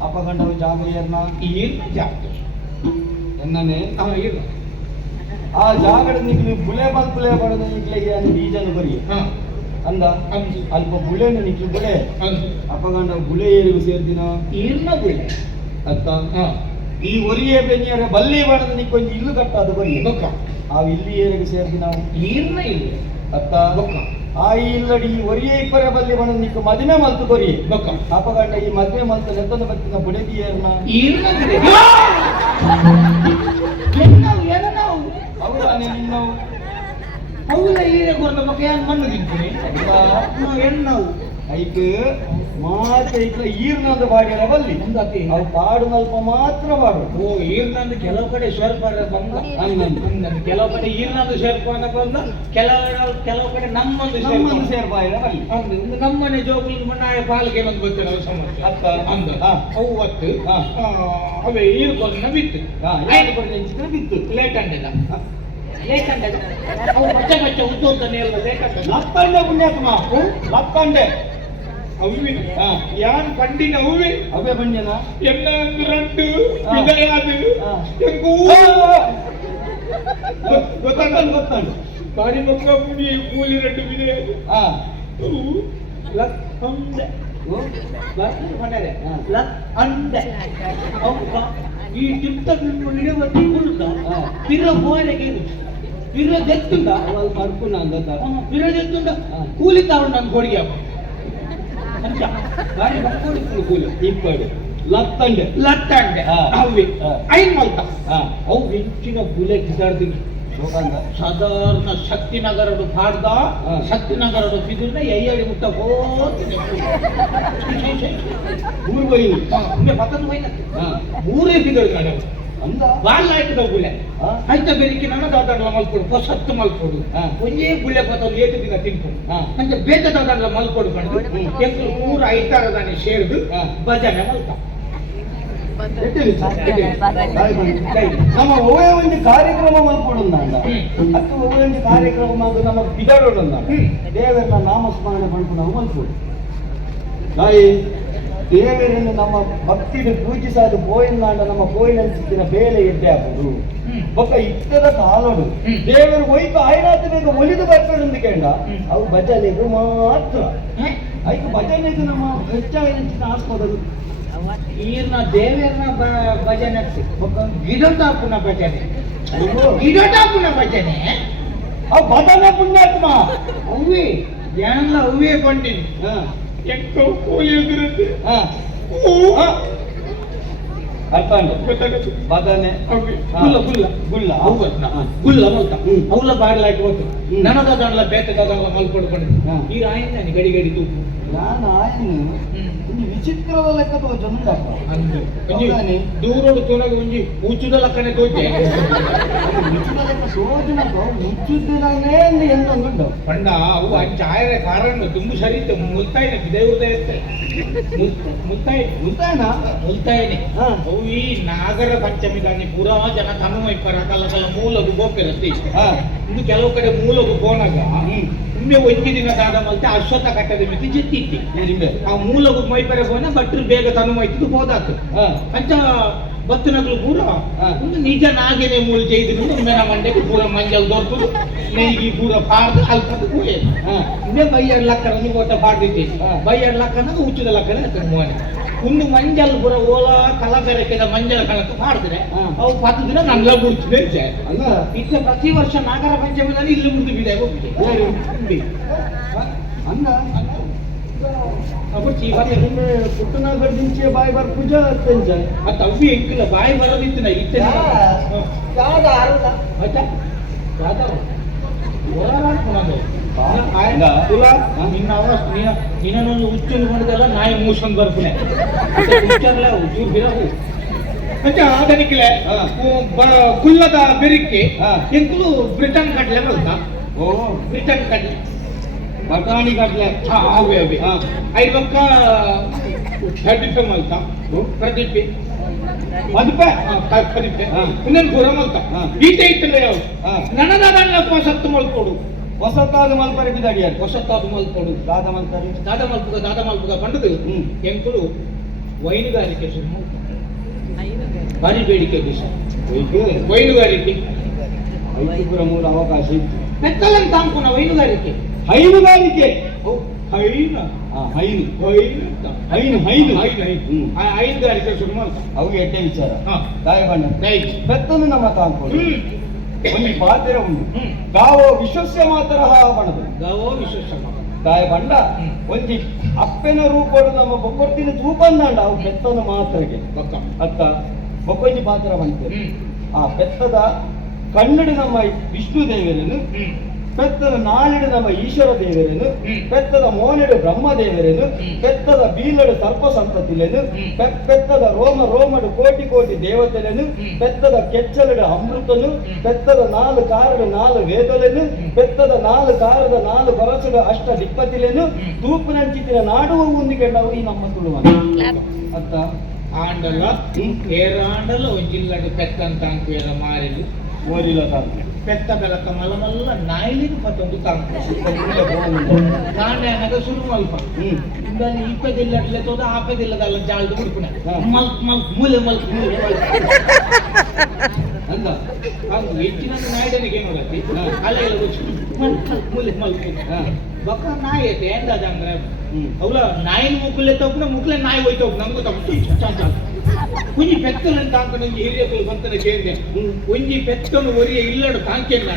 ಅಪ್ಪಗಂಡವು ಜಾಗ ಏರ್ನ ಈರ್ ಜಾಗ ಎನ್ನನೆ ಈರ್ ಆ ಜಾಗದ ನಿಕ್ಲಿ ಬುಲೆ ಬಡದ ನಿಕ್ಲಿಗೆ ಅಲ್ಲಿ ಬೀಜನ ಬರಿ ಅಂದ ಅಲ್ಪ ಬುಳೆನ ನಿಕ್ಲಿ ಬುಳೆ ಅಪ್ಪಗಂಡ ಬುಳೆ ಏರಿಗೂ ಸೇರ್ದಿನ ಈರ್ನ ಬುಳೆ ಅರ್ಥ ಈ ಒರಿಯೇ ಬೆನಿಯರ ಬಲ್ಲಿ ಬಡದ ನಿಕ್ಕೊಂದು ಇಲ್ಲು ಕಟ್ಟದು ಬರಿ ಆ ಇಲ್ಲಿ ಏರಿಗೂ ಸೇರ್ದಿ ನಾವು ಈರ್ನ ಇಲ್ಲ ಅರ್ಥ ಆ ಇಲ್ಲಡಿ ಈ ಒರಿಯೇ ಇಬ್ಬರ ಬಲ್ಲಿ ಬಡ ನಿಕ್ಕು ಮದುವೆ ಮಲ್ತು ಬರಿ ಅಪ್ಪಗಂಡ ಈ ಮದುವೆ ಮಲ್ತು ನೆತ್ತದ ಬತ್ತಿನ ಬುಡೆದಿ ಏರ್ನ ಈರ್ನ ಅವರಾನೆ ನಿನ್ನವು ಅವಳ ಈರೆ ಕೊರ್ದ ಬಗ್ಗೆ ಯಾರು ಮಣ್ಣು ತಿಂತೀನಿ ಎಣ್ಣವು ಐಕ್ ಮಾತ್ರ ಐಕ್ಲ ಈರ್ನಂದ ಬಾಡಿಯರ ಬಲ್ಲಿ ಅವು ಪಾಡು ನಲ್ಪ ಮಾತ್ರ ಬಾಡು ಓ ಈರ್ನಂದು ಕೆಲವು ಕಡೆ ಸೇರ್ಪಾಡ ಬಂದ ಕೆಲವು ಕಡೆ ಈರ್ನಂದು ಸೇರ್ಪಾಡ ಬಂದ ಕೆಲವು ಕಡೆ ನಮ್ಮಂದು ಸೇರ್ಪಾಯಿರ ಬಲ್ಲಿ ನಮ್ಮನೆ ಜೋಗುಲ್ ಮಣ್ಣಾಯ ಪಾಲ್ಗೆ ಒಂದು ಗೊತ್ತಿಲ್ಲ ಅವ್ರ ಸಮಸ್ಯೆ ಅಂದ ಅವು ಒತ್ತು ಅವೇ ಈರು ಕೊರ್ನ ಬಿತ್ತು ಬಿತ್ತು ಲೇಟ್ ಅಂಡಿಲ್ಲ ಅವು ಬಚ್ಚ ಉದ್ದು ಅಂತಾನೆ ಅಲ್ವ ಲೇಟ್ ಲತ್ತಂಡೆ ಪುಣ್ಯಾತ್ಮ ಲತ್ತಂಡೆ ಅವಿ ಯಾನ್ ಕಂಡಿನ ಅವೆ ಅವೇ ಬಂಡ್ಯನ ಎನ್ನ ರಂಡು ವಿದಯಾದು ಗೊತ್ತಾಂಡು ಬಾರಿ ಮಕ್ಕ ಮುಡಿ ಕೂಲಿ ರಂಡು ವಿದಯಾದು ಲಕ್ ಅಂಡೆ ಲಕ್ ಅಂಡೆ ಈ ಚಿತ್ತ ನಿಡುವತ್ತಿ ಕುರುತ ಪಿರ ಬೋರೆಗೆ ಪಿರ ದೆತ್ತುಂಡ ಅರ್ಪುನ ಅಂದ ಪಿರ ದೆತ್ತುಂಡ ಕೂಲಿ ತಾವು ನಾನು ಕೊಡಿಗೆ ಅಂಚ ಬಾರಿ ಬಕ್ಕೋಡಿ ಕೂಲಿ ಇಪ್ಪಡು ಲತ್ತಂಡೆ ಅವಿ ಐನ್ ಮಲ್ತ ಅವು ಹೆಚ್ಚಿನ ಬುಲೆ ಗಿದಾಡ್ತೀನಿ ಸಾಧಾರಣ ಶಕ್ತಿನಗರಡು ಪಾಡ್ದ ಶಕ್ತಿನಗರಡು ಬಿದ್ದ ಎಯ್ಯಡಿ ಮುಟ್ಟ ಹೋಗ್ತೀನಿ ಪತ್ತೊಂದು ಹೋಯ್ನ ಮೂರೇ ಬಿದ್ದಳು ಕಡೆ ಬಾಲ್ ಆಯ್ತದ ಬುಲೆ ಆಯ್ತ ಬೆಳಿಗ್ಗೆ ನನ್ನ ದಾದಾಡ್ಲ ಮಲ್ಕೊಡು ಹೊಸತ್ತು ಮಲ್ಕೊಡು ಒಂದೇ ಬುಲೆ ಪತ್ತೊಂದು ಏಟು ದಿನ ತಿನ್ಕೊಂಡು ಅಂತ ಬೇಜ ದಾದಾಡ್ಲ ಮಲ್ಕೊಡು ಕಂಡು ಎಕ್ಕಲು ಮೂರು ಐತಾರದಾನೆ ಸೇರಿದು ಭಜನೆ ಮಲ್ಕ ನಮ್ಮ ಒವ್ವೇ ಒಂದು ಕಾರ್ಯಕ್ರಮ ಮಲ್ಕೊಡುಂದ ಅಕ್ಕ ಒವ್ವೇ ಒಂದು ಕಾರ್ಯಕ್ರಮ ಅದು ನಮ್ಮ ಬಿದಾಡೋಣ ದೇವರ ನಾಮಸ್ಮರಣೆ ಮಾಡ್ಕೊಂಡು ನಾವು ಮಲ್ಕೊಡು ತಾಯಿ ದೇವರನ್ನು ನಮ್ಮ ಭಕ್ತಿಗೆ ಪೂಜಿಸಾದ ಪೋಯಿನಾಂಡ ನಮ್ಮ ಪೋಯಿನ ಬೇಲೆ ಎಡ್ಡೆ ಹಾಕುದು ಬೊಕ್ಕ ಇತ್ತದ ಕಾಲೋಡು ದೇವರು ಒಯ್ತು ಆಯ್ನಾತನಿಗೆ ಒಲಿದು ಬರ್ತಾರಂದು ಕೇಳ ಅವು ಭಜನೆಗೂ ಮಾತ್ರ ಆಯ್ತು ಭಜನೆಗೂ ನಮ್ಮ ಹೆಚ್ಚಾಗಿ ಹೆಚ್ಚಿನ ಆಸ್ಪದಗಳು ಈರ್ನ ದೇವೇರ್ನ ಭಜನೆ ಗಿಡಟಾಪುನ ಭಜನೆ ಗಿಡಟಾಪುನ ಭಜನೆ ಅವು ಭಜನೆ ಪುಣ್ಯಾತ್ಮ ಅವ್ವೇ ಜ್ಞಾನ ಅವ್ವೇ ಕೊಂಡಿನಿ ಎಂಕೋ ಕೂಲಿ ಎದುರುತ್ತೆ ಅರ್ಥ ಭಜನೆ ಗುಲ್ಲ ಗುಲ್ಲ ಗುಲ್ಲ ಗುಲ್ಲ ಮಲ್ತ ಅವಳ ಬಾಡ್ಲಾಗಿ ಹೋತು ನನದ ದಂಡ್ಲ ಬೇಕ ದಂಡ್ಲ ಮಲ್ಕೊಡ್ಕೊಂಡು ಈಗ ಆಯ್ತು ನಾನು ಗಡಿ ಗಡಿ ತೂಪು ನಾನು ಆಯ್ನು ವಿಚಿತ್ರದ ಲೆಕ್ಕ ತೋಚುಂಡ ಅಂದು ಹೌದಾನೆ? ದೂರೋಡು ತುನಗ ಒಂಜಿ ಉಚ್ಚುದ ಲಕ್ಕನೆ ತೋಜೆ ವಿಚಿತ್ರ ಲೆಕ್ಕ ತೋಚುನಕ ಮುಚ್ಚುದಿರನೇ ಎಂತಂದುಂಡು ಪಂಡ ಅವು ಅಂಚ ಆಯರೆ ಕಾರಣ ತುಂಬು ಸರಿತೆ ಮುಲ್ತಾಯಿನ ಬಿದೆಯುವುದೇ ಇರುತ್ತೆ ಮುಲ್ತಾಯಿ ಮುಲ್ತಾಯನ ಮುಲ್ತಾಯಿನಿ ಹಾ. ಅವು ಈ ನಾಗರ ಪಂಚಮಿ ದಾನಿ ಪೂರಾ ಜನ ತನು ಇಪ್ಪರ ಕಲ್ಲ ಮೂಲದು ಗೋಪಿರತ್ತಿ ಹಾ ಇನ್ನು ಕೆಲವು ಕಡೆ ಮೂಲದು ಗೋನಾಗ ಒಮ್ಮೆ ಒಂಜಿ ದಿನ ದಾದ ಮಲ್ತೆ ಅಶ್ವತ್ಥ ಕಟ್ಟದ ಮಿತಿ ಜಿತ್ತಿತ್ತಿ ಏನಿಂಬೆ ಆ ಮೂಲಗು ಮೈಪರೆ ಹೋನ ಬಟ್ರು ಬೇಗ ತನು ಮೈತಿದ್ದು ಹೋದಾತು ಹಾ ಅಂಚ ಬತ್ತನಗಳು ಪೂರ ಹಾ. ಒಂದು ನಿಜ ನಾಗೇನೆ ಮೂಲ ಜೈದ್ರು ಮೇನ ಮಂಡೆಗೆ ಪೂರ ಮಂಜಲ್ ದೊರಕುದು ನೆಯ್ಗಿ ಪೂರ ಪಾಡ್ದು ಅಲ್ಪದು ಹೋಯೇದು ಹಾ ಇದೇ ಬೈಯರ್ ಲಕ್ಕನ ಓಟ ಪಾಡ್ದಿತ್ತಿ ಹಾ. ಬೈಯರ್ ಲಕ್ಕನ ಉಚ್ಚದ ಲಕ್ಕನ ಎತ್ತನ ಮೋನೆ ಒಂದು ಮಂಜಲ್ ಪೂರ ಓಲ ಕಲಬೆರಕೆದ ಮಂಜಲ ಕಣಕ್ಕೆ ಪಾಡಿದ್ರೆ ಹಾ. ಅವು 10 ದಿನ ನನ್ಲ ಬಿಡ್ತು ಬೇರೆ ಅಲ್ಲ ಇತ್ತ ಪ್ರತಿ ವರ್ಷ ನಾಗರ ಪಂಚಮಿನಲ್ಲಿ ಇಲ್ಲಿ ಮುರಿದು ಬಿಡೆ ಹೋಗ್ಬಿಟ್ಟೆ ಅಂದ ಅಪ್ಪ ಚೀವಾತೆ ನಿನ್ನೆ ಪುಟ್ಟನಗರ ದಿಂಚೆ ಬಾಯಿ ಬರ್ ಪೂಜಾ ತೆಂಜ ಮತ್ತೆ ಅವ್ವಿ ಎಂಕಿಲ್ಲ ಬಾಯಿ ಬರೋದಿತ್ತು ನಾ ಇತ್ತೆ ಯಾವ್ದು ಆರುದ ಆಯ್ತಾ ಯಾವ್ದಾವ ಓಡಾಡ್ಕೊಂಡು ಹಂಗ? ನಿನ್ನ ನಿನ್ನೊಂದು ಹುಚ್ಚು ಮಾಡಿದೆಲ್ಲ ನಾಯಿ ಮೂಸ್ಕೊಂಡು ಬರ್ತಾನೆ ಹುಚ್ಚರ್ಲ ಹುಚ್ಚೂರು ಬಿರವು ಮತ್ತೆ ಅದನಿಕ್ಲೆ ಹಾ. ಕುಲ್ಲದ ಬೆರಿಕೆ ಹಾ. ಎಂತಲೂ ಬ್ರಿಟನ್ ಕಟ್ಲೆ ಬರುತ್ತಾ ಓ ಬ್ರಿಟನ್ ಕಟ್ಲೆ ಬಟಾಣಿ ಗಟ್ಲೆ ಹಾ ಅವೇ ಅವೇ ಹಾ. ಐದು ಪಕ್ಕ ಪ್ರದೀಪೆ ಮಲ್ತಾ ಪ್ರದೀಪೆ ಮದುವೆ ಪ್ರದೀಪೆ ಹಾ. ಇನ್ನೊಂದು ಗುರ ಮಲ್ತಾ ಹಾ. ಈತ ಇತ್ತಲ್ಲ ಯಾವ ಹಾ. ನನದಪ್ಪ ಸತ್ತು ಮಲ್ಕೊಡು ಹೊಸತಾದ ಮಲ್ಪರೆ ಬಿದ್ದಾಡಿಯಾರು ಹೊಸತಾದ ಮಲ್ಕೊಡು ದಾದ ಮಲ್ಪರೆ ದಾದ ಮಲ್ಪುಗ ಪಂಡದು ಎಂಕುಲು ವೈನುಗಾರಿಕೆ ಶುರು ಮಾಡ್ತಾರೆ. ಭಾರಿ ಬೇಡಿಕೆ ವಿಷ ವೈನುಗಾರಿಕೆ ಐದುಪುರ ಮೂಲ ಅವಕಾಶ ಇತ್ತು ಮೆತ್ತಲಂತ ಅಂಕುನ ವೈನುಗಾರಿಕೆ ಹೈನುಗಾರಿಕೆ ಹೈನ ಹೈನು ಹೈನು ಅಂತ. ಹೈನು ಹೈನು ಹೈನು ಹೈನು ಹೈನುಗಾರಿಕೆ ಶುರು ಮಾಡ್ತಾರೆ ಅವು ಎಡ್ಡೆ ವಿಚಾರ ಹಾ. ಗಾಯ ಬಣ್ಣ ರೈಟ್. ಬೆತ್ತನು ನಮ್ಮ ತಾಂಕೊಂಡು ಒಂದು ಪಾತ್ರ ಉಂಟು ಹ್ಮ್. ಗಾವೋ ವಿಶ್ವಸ್ಯ ಮಾತ್ರ ಬಣ್ಣದು ಗಾವೋ ವಿಶ್ವೇಶ್ವರ ಗಾಯ ಬಂಡ ಹ್ಮ್. ಒಂಜಿ ಅಪ್ಪನ ರೂಪಡು ನಮ್ಮ ಬೊಕ್ಕೊಡ್ತಿನ ತೂಪಂದಾಂಡ ಅವು ಬೆತ್ತನ ಮಾತ್ರಗೆ ಬಕ್ಕ ಅತ್ತ ಬೊಕ್ಕೊಂಜಿ ಪಾತ್ರ ಬಂತೇವೆ ಹ್ಮ್ ಆ ಬೆತ್ತದ ಕನ್ನಡ ನಮ್ಮ ವಿಷ್ಣು ದೇವರನ್ನು ಹ್ಮ್ ಬೆತ್ತದ ನಾಳೆಡು ನಮ್ಮ ಈಶ್ವರ ದೇವರನ್ನು ಹ್ಮ್. ಬೆತ್ತದ ಮೋನೆಡು ಬ್ರಹ್ಮ ದೇವರನ್ನು ಹ್ಮ್. ಬೆತ್ತದ ಬೀಲಡು ಸರ್ಪ ಸಂತತಿಲೆನು ಹ್ಮ್. ಬೆತ್ತದ ರೋಮಡು ಕೋಟಿ ಕೋಟಿ ದೇವತೆಲೆನು ಹ್ಮ್. ಬೆತ್ತದ ಕೆಚ್ಚಲಡು ಅಮೃತನು ಹ್ಮ್. ಬೆತ್ತದ 4 ಕಾರಡು 4 ವೇದಲೆನು ಹ್ಮ್. ಬೆತ್ತದ 4 ಕಾರದ 4 ಬರಸಡು ಅಷ್ಟ ದಿಪ್ಪತಿಲೆನು ಹ್ಮ್. ತೂಪಿನಂಚಿತ್ತಿನ ನಾಡುವ ಮುಂದಿಗೆಂಡವು ಈ ನಮ್ಮ ತುಳುವ ಅತ್ತ ಆಂಡಲ ಏರಾಂಡಲ ಒಂಜಿಲ್ಲಡು ಪೆತ್ತಂತ ಅಂಕುವೆಲ್ಲ ಮಾರಿದು ಓರಿಲ ತಾನು ಪೆತ್ತ ಬೆಲಕ ಮಲಮಲ್ಲ ನಾಯಿಲಿಗೆ ಪತ್ತೊಂದು ತಾಂಕು ನಾಣ್ಯ ನಗ ಶುರು ಮಲ್ಪ ಹ್ಮ್ ಇಂದಲ್ಲಿ ಇಪ್ಪದಿಲ್ಲಡ್ಲೆ ತೋದ ಆಪದಿಲ್ಲದಲ್ಲ ಜಾಳ್ದು ಹುಡುಕುನೆ ಹಾ. ಮಲ್ಕ್ ಮಲ್ಕ್ ಮೂಲೆ ಮಲ್ಕ್ ಮೂಲೆ ಮಲ್ಕ್ ಅಂದ ಅದು ಹೆಚ್ಚಿನ ನಾಯ್ಡನಿಗೆ ನೋಡತ್ತಿ ಹಾ. ಅಲ್ಲೆಲ್ಲ ಹುಚ್ಚು ಮಲ್ಕ್ ಮಲ್ಕ್ ಮೂಲೆ ಮಲ್ಕ್ ಹಾ. ಬಕ್ಕ ನಾಯಿ ಐತೆ ಎಂದಾದ ಅಂದ್ರೆ ಹ್ಮ್ ಅವಳ ನಾಯಿನ ಮುಕ್ಕಲೆ ತಪ್ಪನ ಮುಕ್ಕಲೆ ನಾಯಿ ಹೋಯ್ತು ನಮಗೂ ತಪ್ಪು ಒಂಜಿ ಪೆತ್ತನ ತಾಂಕನ ಹಿರಿಯಗಳು ಬಂತನ ಕೇಳಿದೆ ಒಂಜಿ ಪೆತ್ತನು ಒರಿಯ ಇಲ್ಲಡು ತಾಂಕೆಂಡ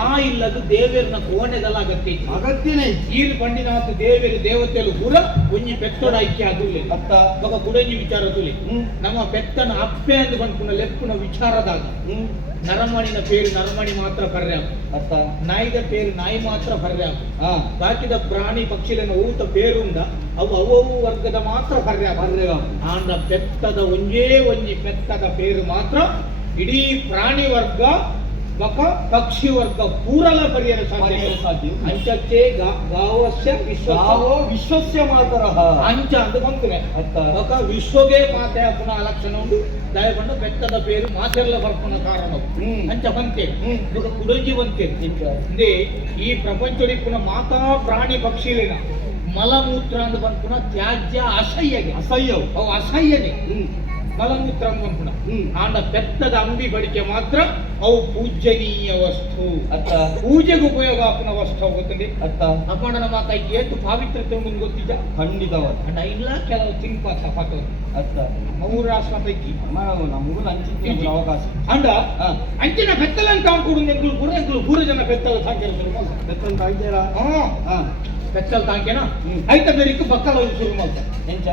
ಆ ಇಲ್ಲದು ದೇವೇರನ ಕೋಣೆದಲ್ಲ ಅಗತ್ಯ ಅಗತ್ಯನೇ ಈರು ಪಂಡಿನಾಥ ದೇವೇರು ದೇವತೆಲು ಪೂರ ಒಂಜಿ ಪೆತ್ತೋಡ ಐಕ್ಯ ಆಗುಲೆ ಅತ್ತ ಬೊಕ ಕುಡಂಜಿ ವಿಚಾರ ತುಲಿ ಹ್ಮ್ ನಮ್ಮ ಪೆತ್ತನ ಅಪ್ಪೆ ಅಂದು ಬಂದ್ಪುನ ಲೆಪ್ಪುನ ವಿಚಾರದಾಗ ಹ್ಮ್ ನರಮಣಿನ ಪೇರು ನರಮಣಿ ಮಾತ್ರ ಪರ್ಯಾಗ ಅತ್ತ ನಾಯಿದ ಪೇರು ನಾಯಿ ಮಾತ್ರ ಪರ್ಯಾಗ ಹಾ ಬಾಕಿದ ಪ್ರಾಣಿ ಪಕ್ಷಿಗಳನ್ನು ಊತ ಪೇರುಂಡ ಅವು ವರ್ಗದ ಮಾತ್ರ ಪರ್ಯಾಗ ಬರ್ರೆಗ ಆಂಡ ಪೆತ್ತದ ಒಂಜಿ ಪೆತ್ತದ ಪೇರು ಮಾತ್ರ ಇಡೀ ಪ್ರಾಣಿ ವರ್ಗ ಬಕ ಪಕ್ಷಿ ವರ್ಗ ಪೂರಲ ಪರಿಯರ ಸಾಧ್ಯ ಸಾಧ್ಯ ಅಂಚಕ್ಕೆ ಗಾವಸ್ಯ ಗಾವೋ ವಿಶ್ವಸ್ಯ ಮಾತರ ಅಂಚ ಅಂತ ಬಂತುನೆ ಅತ್ತ ಬಕ ವಿಶ್ವಗೆ ಮಾತೆ ಪುನಃ ಲಕ್ಷಣ ಉಂಡು ದಯಗೊಂಡು ಬೆತ್ತದ ಪೇರು ಮಾತೆಲ್ಲ ಬರ್ಪುನ ಕಾರಣ ಹ್ಮ್. ಅಂಚ ಬಂತೆ ಹ್ಮ್. ಬಕ ಕುಡಂಜಿ ಬಂತೆ ಇಂದೇ ಈ ಪ್ರಪಂಚಡಿ ಪುನಃ ಮಾತಾ ಪ್ರಾಣಿ ಪಕ್ಷಿಲಿನ ಮಲಮೂತ್ರ ಅಂತ ಬಂದ್ಪುನ ತ್ಯಾಜ್ಯ ಅಸಹ್ಯಗೆ ಅಸಹ್ಯವು ಅವು ಅಸಹ್ಯನೇ ಹ್ಮ್ ಮಲಮೂತ್ರ ಅಂತ ಬಂದ್ಪುನ ಹ್ಮ್. ಆಂಡ ಬೆತ್ತದ ಅಂಬಿ ಬಳಿಕೆ ಮಾತ್ರ ಅವು ಪೂಜ್ಯನೀಯ ವಸ್ತು ಅತ್ತ ಪೂಜೆಗೆ ಉಪಯೋಗ ಆಪುನ ವಸ್ತು ಹೋಗುತ್ತದೆ ಅತ್ತ ಅಪ್ಪಣ ನಮ್ಮ ಕೈಗೆ ಎಷ್ಟು ಪಾವಿತ್ರತೆ ಉಂಟು ಗೊತ್ತಿದ್ದ ಖಂಡಿತವಾದ ಅಂಡ ಇಲ್ಲ ಕೆಲವು ತಿಂಪ ತಪಾತ ಅತ್ತ ಮೂರು ರಾಷ್ಟ್ರ ಪೈಕಿ ನಮಗೂ ಹಂಚಿನ ಅವಕಾಶ ಅಂಡ ಹಾ ಅಂಚಿನ ಬೆತ್ತಲನ್ನು ತಾಂಕೊಡು ಎಂಕುಲು ಪೂರ ಜನ ಬೆತ್ತಲ ತಾಂಕೆರ ಶುರು ಮಾಡ್ತಾರೆ ಬೆತ್ತಂತ ಆಗಿದ್ದೀರಾ ಹಾ ಬೆತ್ತಲ ತಾಂಕೆನ ಹ್ಮ್. ಐತ ಬೇರಿக்கு ಬಕ್ಕಲ ಶುರು ಮಾಡ್ತಾರೆ ಎಂಚ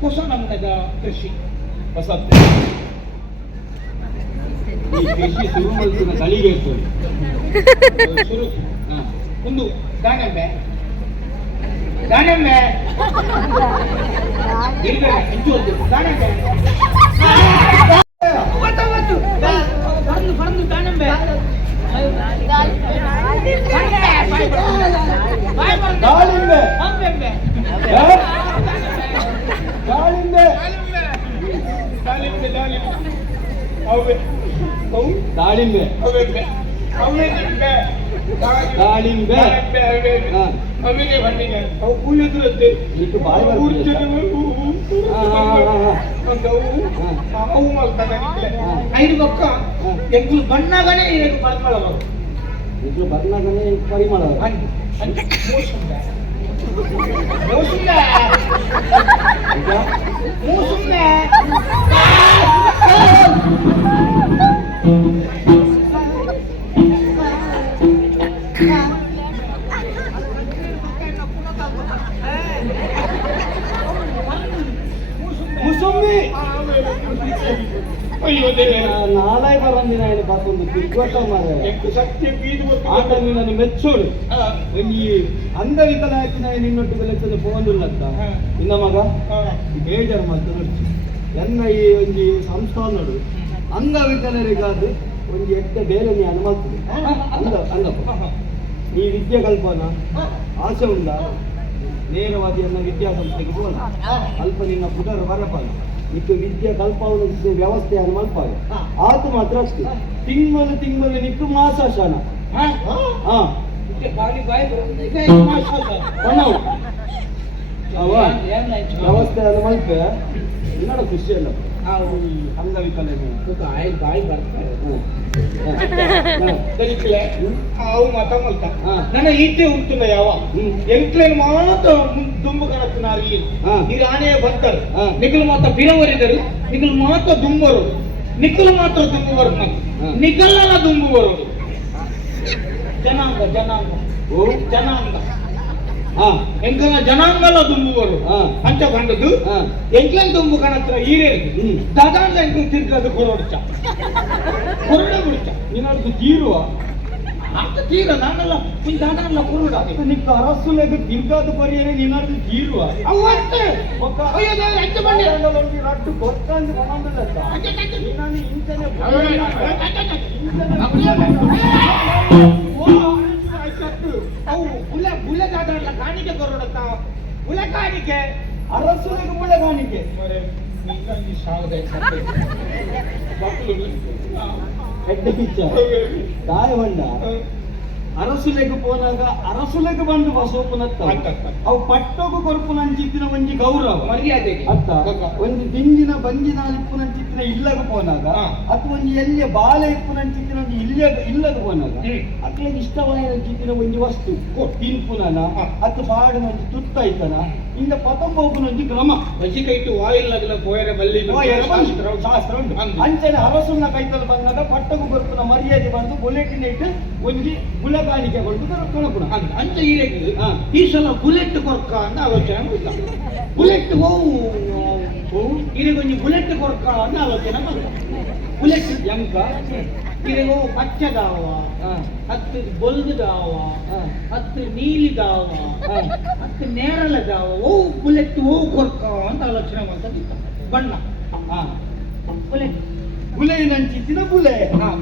ಹೊಸ ನಮ್ಮನೆದ ಕೃಷಿ ಹೊಸ ಈ ಕೃಷಿ ಶುರು ಮಾಡಿದ ಕಳಿಗೆ ಇರ್ತದೆ ಶುರು ಹಾ ಒಂದು ದಾನಂಬೆ ಇರ್ಬೇಡ ಇಂಚು ಒಂದು ದಾಣಂಬೆ ಬರಂದು ದಾಣಂಬೆ ದಾಳಿಂಬೆ ದಾಳಿಂಬೆ ದಾಳಿಂಬೆ ದಾಳಿಂಬೆ ಅವಿಗೆ ಬಂದಿಗೆ ಅವು ಕೂಲಿದ್ರದ್ದೆ ಇಟ್ಟು ಬಾಯಿ ಅವು ಮಾಡ್ತಾನೆ ಐದು ಪಕ್ಕ ಎಂಗ್ಳು ಬಣ್ಣಗನೇ ಇದಕ್ಕೆ ಬರ್ಕೊಳ್ಳೋದು ಇಟ್ಟು ಬರ್ನಾಗನೇ ಪರಿಮಳ ಮುಸುಂಬಿ ಅಯ್ಯೋ ದೇವರೇ ನಾಳೆ ಬರಂದಿನ ಏನು ಬಾಕೊಂದು ತಿರ್ಗೋಟ ಮಾರ ಸತ್ಯ ಬೀದು ಆಟ ನೀನನ್ನು ಮೆಚ್ಚೋಡು ಈ ಅಂಗವಿಕಲಾಯತಿನ ನಿನ್ನೊಟ್ಟಿಗೆ ಲೆಕ್ಕದ ಪೋಂದಿಲ್ಲ ಅಂತ ಇನ್ನ ಮಗ ಬೇಜಾರು ಮಾಡ್ತಾರೆ ಎನ್ನ ಈ ಒಂದು ಸಂಸ್ಥಾನಡು ಅಂಗವಿಕಲರಿಗಾದ ಒಂದು ಎತ್ತ ಬೇರೆ ನೀ ಅನುಮತಿ ಅಂಗಪ್ಪ ನೀ ವಿದ್ಯೆ ಕಲ್ಪನ ಆಸೆ ಉಂಡ ನೇರವಾಗಿ ಎನ್ನ ವಿದ್ಯಾಸಂಸ್ಥೆಗೆ ಹೋದ ಅಲ್ಪ ನಿನ್ನ ಪುಟರು ಬರಪಾನ ಇತ್ತು ವಿದ್ಯೆ ಕಲ್ಪವನ್ನು ವ್ಯವಸ್ಥೆಯನ್ನು ಮಲ್ಪಾಗ ಆತು ಮಾತ್ರ ಅಷ್ಟೇ ತಿಂಗಳು ನಿಕ್ಕು ಮಾಸಾಶನ ವ್ಯವಸ್ಥೆಯನ್ನು ಮಲ್ಪೆ ನೋಡ ಖುಷಿ ಅಲ್ಲ ಅಂಗವಿಕಲ ಬಾಯಿ ಬರ್ತಾರೆ ಅವು ಮತ ಮಲ್ತ ನನ್ನ ಈಟೆ ಉಂಟುಂದ ಯಾವ ಎಂಕ್ಲೇನು ಮಾತ್ರ ದುಂಬು ಕಣತ್ತಿನಾರು ಈಗ ಆನೆಯ ಬರ್ತಾರೆ ನಿಖಲು ಮಾತ್ರ ಬಿರವರಿದರು ನಿಖಲು ಮಾತ್ರ ದುಂಬರು ನಿಖಲು ಮಾತ್ರ ದುಂಬು ಬರು ನಿಖಲನ ದುಂಬು ಬರೋದು ಜನಾಂಗ ಜನಾಂಗ ಎಂಕನ ಜನಾಂಗಲ ದುಂಬು ಬರು ಪಂಚ ಕಂಡದ್ದು ಎಂಕ್ಲೇನ್ ದುಂಬು ಕಣತ್ರ ಈರೇ ದಾದಾಂಗ ಎಂಕು ತಿರ್ಗದು ಕೊರೊಡ್ಚ ಕೊರಡ ಬಿಡ್ಚ ನೀನದು ತೀರುವ ಅಂತ ತೀರ ನಾನೆಲ್ಲ ದಾದಾಂಗ ಕೊರಡ ನಿಕ್ಕ ಅರಸುಲೆಗ ತಿರ್ಗಾದ ಪರಿಯೇ ನೀನದು ತೀರುವ ಅವತ್ತೆ ಅಯ್ಯೋ ದೇವರೇ ಹೆಚ್ಚು ಬನ್ನಿ ರಟ್ಟು ಗೊತ್ತಂದು ಬಂದದತ್ತ ನೀನು ಇಂತನೇ ಅವು ಬುಲೆ ದಾದಾಂಗ ಕಾಣಿಕೆ ಕೊರಡತ್ತ ಬುಲೆ ಕಾಣಿಕೆ ಅರಸುಲೆಗ ಬುಲೆ ಕಾಣಿಕೆ ಹೆಡ್ಡ ಪಿಚ್ಚ ದಾಯ ಬಂಡ ಅರಸುಲೆಗ ಪೋನಾಗ ಅರಸುಲೆಗ ಬಂದು ಬಸೋಪುನತ್ತ ಅವು ಪಟ್ಟೋಗು ಕೊರಪುನಂಚಿತ್ತಿನ ಒಂಜಿ ಗೌರವ ಮರ್ಯಾದೆ ಅತ್ತ ಒಂದು ದಿಂಜಿನ ಬಂಜಿನ ಇಪ್ಪುನಂಚಿತ್ತಿನ ಇಲ್ಲಗ ಪೋನಾಗ ಅಥವಾ ಒಂದು ಎಲ್ಲಿಯ ಬಾಲೆ ಇಪ್ಪುನಂಚಿತ್ತಿನ ಒಂದು ಇಲ್ಲದ ಪೋನಾಗ ಅಕ್ಲೆಗ ಇಷ್ಟವಾದ ಚಿತ್ತಿನ ಒಂದು ವಸ್ತು ತಿನ್ಪುನನ ಅತ್ತು ಬಾಡಿನ ಒಂದು ತುತ್ತಾಯ್ತನ ಇಂದ ಪತಂಬೋಪುನ ಒಂದು ಕ್ರಮ ಬಜಿಕೈಟು ವಾಯಿಲ್ಲಗಲ ಬೋಯರ ಬಲ್ಲಿ ಶಾಸ್ತ್ರ ಉಂಟು ಅಂಚನೆ ಅರಸುನ ಕೈತಲು ಬಂದಾಗ ಪಟ್ಟಗು ಕೊರಪುನ ಮರ್ಯಾದೆ ಬಂದು ಬುಲೆಟಿನ ಇಟ್ಟು ಒಂಜಿ ಬುಲೆಗಾಣಿಕೆ ಕೊಟ್ಟು ಕೊಳಪುನ ಅಂಚ ಈರೆಗೆ ಈ ಸಲ ಬುಲೆಟ್ ಕೊರ್ಕ ಅಂತ ಆಲೋಚನೆ ಇಲ್ಲ ಬುಲೆಟ್ ಇರೆಗೊಂಜಿ ಬುಲೆಟ್ ಕೊರ್ಕ ಅಂತ ಆಲೋಚನೆ ಬಂದ ಬುಲೆಟ್ ಎಂಕ ಇರೆಗೋ ಪಚ್ಚದಾವ ಹತ್ತು ಬೊಲ್ಗದಾವ ಹತ್ತು ನೀಲಿದಾವ ಹತ್ತು ನೇರಳದಾವ ಬುಲೆಟ್ ಕೊರ್ಕ ಅಂತ ಆಲೋಚನೆ ಮಾಡ್ತದಿತ್ತ ಬಣ್ಣ ಬುಲೆಟ್ ಬುಲೆನಂಚಿತ್ತಿನ ಬುಲೆ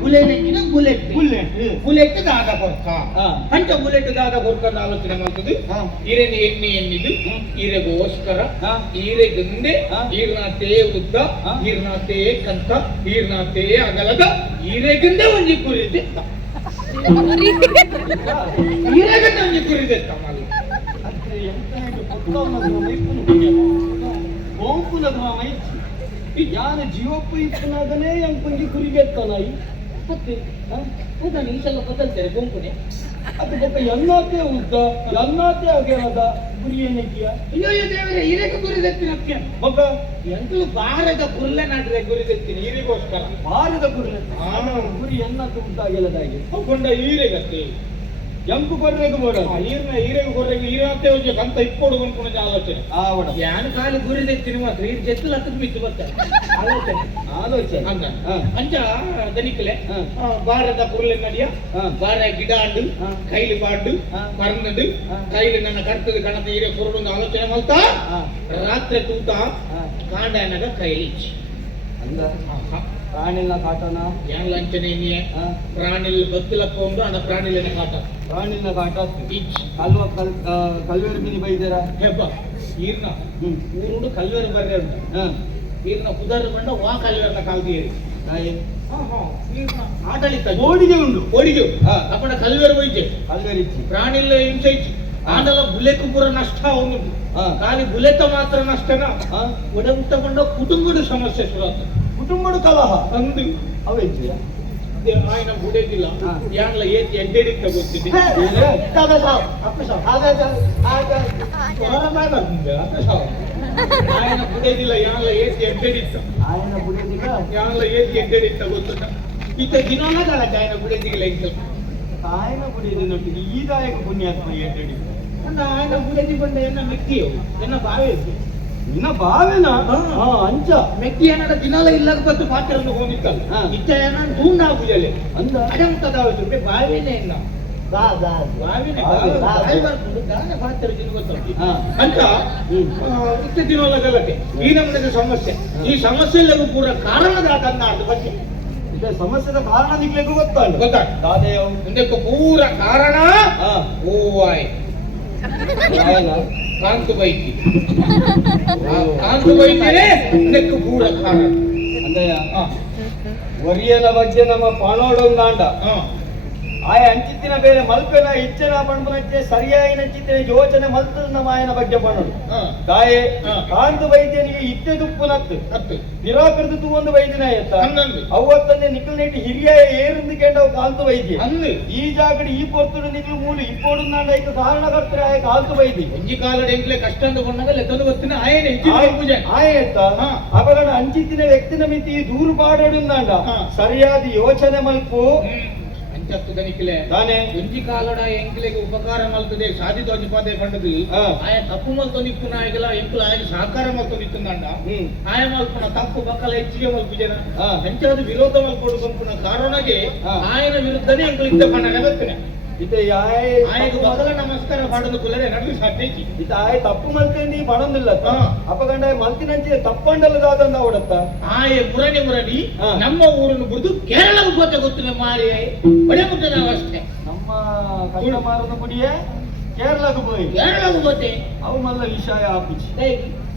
ಬುಲೆನಂಚಿನ ಬುಲೆಟ್ ಬುಲೆಟ್ ದಾದ ಕೊರ್ಕ ಹಾ. ಪಂಚ ಬುಲೆಟ್ ದಾದ ಕೊರ್ಕ ಅಂತ ಆಲೋಚನೆ ಮಾಡ್ತದೆ ಹಾ. ಈರೆನ ಎಣ್ಣಿದು ಈರೆಗೋಸ್ಕರ ಹಾ. ಈರೆಗಂದೆ ಹಾ. ಈರ್ನಾತೆ ಉದ್ದ ಹಾ. ಈರ್ನಾತೆ ಕಂತ ಈರ್ನಾತೆ ಅಗಲದ ಈರೆಗಂದೆ ಒಂಜಿ ಕುರಿದೆತ್ತ ಈರೆಗಂದೆ ಒಂಜಿ ಕುರಿದೆತ್ತ ಮಾಲಿ ಯಾನ ಜೀವಪ್ಪು ಇಪ್ಪನಾಗನೇ ಎಂಕೊಂಜಿ ಕುರಿಗೆತ್ತನಾಯಿ ಮತ್ತೆ ಹೌದಾನೆ ಈ ಸಲ ಬದಲ್ತಾರೆ ಗುಂಪುನೆ ಅದು ಬೊಕ್ಕ ಎನ್ನಾತೆ ಉದ್ದ ಎನ್ನಾತೆ ಅಗಲದ ಗುರಿ ಏನಕ್ಕಿಯ ಅಯ್ಯೋ ದೇವರೇ ಈರೆಗ ಕುರಿದೆತ್ತಿನಕ್ಕೆ ಬೊಕ್ಕ ಎಂತಲೂ ಬಾರದ ಕುರ್ಲೆ ನಾಟ್ರೆ ಗುರಿದೆತ್ತೀನಿ ಈರಿಗೋಸ್ಕರ ಭಾರದ ಗುರಿ ಗುರಿ ಎನ್ನಾತೆ ಉದ್ದ ಅಗಲದಾಗಿ ಕೊಂಡ ಈರೆಗತ್ತೆ ಎಂಪು ಕೊರ್ರೆಗೆ ಬೋಡ ಈರೆಗೆ ಕೊರ್ರೆಗೆ ಈರತ್ತೆ ಒಂಜಿ ಕಂತ ಇಪ್ಪೋಡು ಅನ್ಕೊಂಡ ಆಲೋಚನೆ ಆವಡ ಯಾನು ಕಾಲು ಗುರಿದೆತ್ತಿನ ಮಾತ್ರ ಈ ಜೆತ್ತು ಲಕ್ಕದ ಮಿತ್ತು ಬರ್ತಾರೆ ಆಲೋಚನೆ ಅಂದ ಅಂಚ ದನಿಕಲೆ ಬಾರದ ಕುರುಲೆ ನಡಿಯ ಬಾರ ಗಿಡ ಅಂಡು ಕೈಲಿ ಬಾಡು ಮರನಡು ಕೈಲಿ ನನ್ನ ಕರ್ತದ ಕಣದ ಈರೆ ಕುರುಡೊಂದು ಆಲೋಚನೆ ಮಲ್ತಾ ರಾತ್ರಿ ತೂತ ಕಾಂಡನಗ ಕೈಲಿ ಅಂದ ಪ್ರಾಣಿಲ ಕಾಟನ ಯಾನ್ ಲಂಚನೆ ನೀಯೆ ಪ್ರಾಣಿಲ್ ಗೊತ್ತಿಲಕ್ಕ ಉಂಡು ಅಣ್ಣ ಪ್ರಾಣಿಲೇನೆ ಕಾಟ ಪ್ರಾಣಿಲ ಕಾಟ ಅಲ್ವ ಕಲ್ವೇರು ಮೀನಿ ಬೈದೇರ ಹೆಬ್ಬ ಈರ್ನ ಊರುಡು ಕಲ್ವೇರು ಬರ್ರೆ ಉಂಟು ಈರ್ನ ಕುದರ್ ಬಂಡ ವಾ ಕಲ್ವೇರ್ನ ಕಾಲ್ದಿಯರಿ ಆಡಳಿತ ಓಡಿಗೆ ಉಂಡು ಓಡಿಗೆ ಅಪ್ಪಣ ಕಲ್ವೇರು ಬೈತೆ ಕಲ್ವೇರಿಚ್ಚಿ ಪ್ರಾಣಿಲ್ಲ ಹಿಂಸೆ ಇಚ್ಚಿ ಆಂಡಲ ಬುಲೆಕ್ ಪೂರ ನಷ್ಟ ಅವನು ಖಾಲಿ ಬುಲೆತ ಮಾತ್ರ ನಷ್ಟನ ಒಡೆ ಉತ್ತಕೊಂಡ ಕುಟುಂಬದ ಸಮಸ್ಯೆ ಶುರು ಕುಟುಂಬದ ಕಲಹ ಅಂದು ಅವೇಜ್ಯ ఆయన బుడేదిలా యాన్ల ఏతి ఎడ్డెడిక ಗೊತ್ತಿದೆ ఆయన బుడేదిల యాన్ల ఏతి ఎడ్డెడిక ఆయన బుడేదిల యాన్ల ఏతి ఎడ్డెడిక ಗೊತ್ತುಟ ಇತ ದಿನೋಲ ಗಲ ఆయన బుడేదిల ಇಂತ ఆయన బుడేదినొಟ್ಟಿಗೆ ಈದಾಯಕ ಪುಣ್ಯಾತ್ಮ ಎಡ್ಡೆಡಿಕ ఆయన బుడేది ಬಂದ ಎನ್ನ ಮೆಕ್ಕಿಯೋ ಎನ್ನ ಬಾವೆ ನಿನ್ನ ಬಾವೆನ ಅಂಚ ಮೆಕ್ಕಿ ಏನಾಡ ದಿನಾಲ ಇಲ್ಲದ ಬತ್ತು ಪಾತ್ರೆಯನ್ನು ಹೋಗಿತ್ತಲ್ಲ ಇತ್ತ ಏನ ದೂಂಡ ಆಗುಜಲೆ ಅಂದ ಅಡಂತದಾವತ್ತು ಬಾವಿನೇ ಇಲ್ಲ ಬಾವಿನೇ ಬಾವಿ ಬರ್ಕೊಂಡು ದಾನ ಪಾತ್ರೆ ಗೊತ್ತುಂಟು ಅಂತ ಇತ್ತ ದಿನಾಲ ಗಲಟೆ ಈ ನಮ್ಮನೆ ಸಮಸ್ಯೆ ಈ ಸಮಸ್ಯೆಲ್ಲೂ ಪೂರ ಕಾರಣದಾದಂತ ಅದ್ರ ಬಗ್ಗೆ ಇದ ಸಮಸ್ಯೆದ ಕಾರಣ ನಿಗ್ಲಿಕ್ಕೂ ಗೊತ್ತಾಗ ದಾದೇವ್ ಮುಂದಕ್ಕೆ ಪೂರ ಕಾರಣ ಓವಾಯ್ ಕಾಂತು ಬೈಕಿ ಕಾಂತು ಬೈಕಿನೇ ಇದಕ್ಕೆ ಪೂರ ಕಾರಣ ಅಂದಯ್ಯ ಒರಿಯನ ಬಗ್ಗೆ ನಮ್ಮ ಪಾಣೋಡೊಂದಾಂಡ ಆಯ ಅಂಚಿತ್ತಿನ ಬೇರೆ ಮಲ್ಪೆನ ಇಚ್ಚನ ಪಣಪನಚ್ಚೆ ಸರಿಯಾಯಿನ ಚಿತ್ತಿನ ಯೋಚನೆ ಮಲ್ತದ ನಮ್ಮ ಆಯನ ಬಗ್ಗೆ ಪಣೋಡು ತಾಯೇ ಕಾಂತು ವೈದ್ಯನಿಗೆ ಇತ್ತೆ ದುಪ್ಪುನತ್ತು ನಿರಾಕರಿತ ಒಂದು ವೈದ್ಯನ ಎತ್ತ ಅವತ್ತಂದೆ ನಿಖಲ್ ನೆಟ್ಟು ಹಿರಿಯ ಏರಿಂದ ಕೆಂಡವು ಕಾಂತು ವೈದ್ಯ ಈ ಜಾಗಡಿ ಈ ಪೊರ್ತುಡು ನಿಖಲು ಮೂಲು ಇಪ್ಪೋಡು ನಾಂಡ ಐಕ ಕಾರಣಕರ್ತರೆ ಆಯ ಕಾಂತು ವೈದ್ಯ ಒಂಜಿ ಕಾಲದ ಎಂಕ್ಲೆ ಕಷ್ಟ ಅಂತ ಕೊಂಡಾಗ ಲೆತ್ತದು ಗೊತ್ತಿನ ಆಯನೆ ಆಯ ಎತ್ತ ಅವಗಣ ಅಂಚಿತ್ತಿನ ವ್ಯಕ್ತಿನ ಮಿತಿ ದೂರು ಪಾಡೋಡು ನಾಂಡ ಸರಿಯಾದ ಯೋಚನೆ ಮಲ್ಪು ದನಿಕಲೆ ಒಂಜಿ ಕಾಲಡ ಎಂಕ್ಲೆಗೆ ಉಪಕಾರ ಮಲ್ತದೆ ಸಾಧಿತ ಅಜಿಪಾದೆ ಪಂಡದು ಆಯ ತಪ್ಪು ಮಲ್ತು ನಿಕ್ಕು ನಾಯಗಲ ಎಂಕ್ಲ ಆಯ ಸಹಕಾರ ಮಲ್ತು ನಿಕ್ಕುಂದಂಡ ಆಯ ಮಲ್ಪುನ ತಪ್ಪು ಮಕ್ಕಳ ಹೆಚ್ಚಿಗೆ ಮಲ್ಪು ಜನ ಹೆಂಚಾದ ವಿರೋಧ ಮಲ್ಪಡು ಬಂಪುನ ಕಾರಣಗೆ ಆಯನ ವಿರುದ್ಧನೇ ಎಂಕ್ಲು ಇದ್ದ ಪಂಡ ಗೊತ್ತನೆ ಇತ್ತೆ ಆಯಗೆ ಮೊದಲ ನಮಸ್ಕಾರ ಮಾಡೋದು ಕುಲರೆ ನಡುವೆ ಸಾಧ್ಯ ಇತ್ತ ಆಯ ತಪ್ಪು ಮಲ್ತೇಂದಿ ಪಡೊಂದಿಲ್ಲ ಅಪ್ಪಗಂಡ ಮಲ್ತಿನಂಚೆ ತಪ್ಪಂಡಲ್ಲದಾದಂದ ಅವಡತ್ತ ಆಯ ಮುರಡಿ ನಮ್ಮ ಊರನ್ನು ಬಿಡುದು ಕೇರಳಕ್ಕೆ ಹೋತೆ ಗೊತ್ತಿಲ್ಲ ಮಾರಿ ಒಡೆ ಮುಟ್ಟದ ಅವಸ್ಥೆ ನಮ್ಮ ಕನ್ನಡ ಮಾರದ ಪುಡಿಯೇ ಕೇರಳಕ್ಕೆ ಹೋತೆ ಅವು ಮಲ್ಲ ವಿಷಯ ಆಪಿಚಿ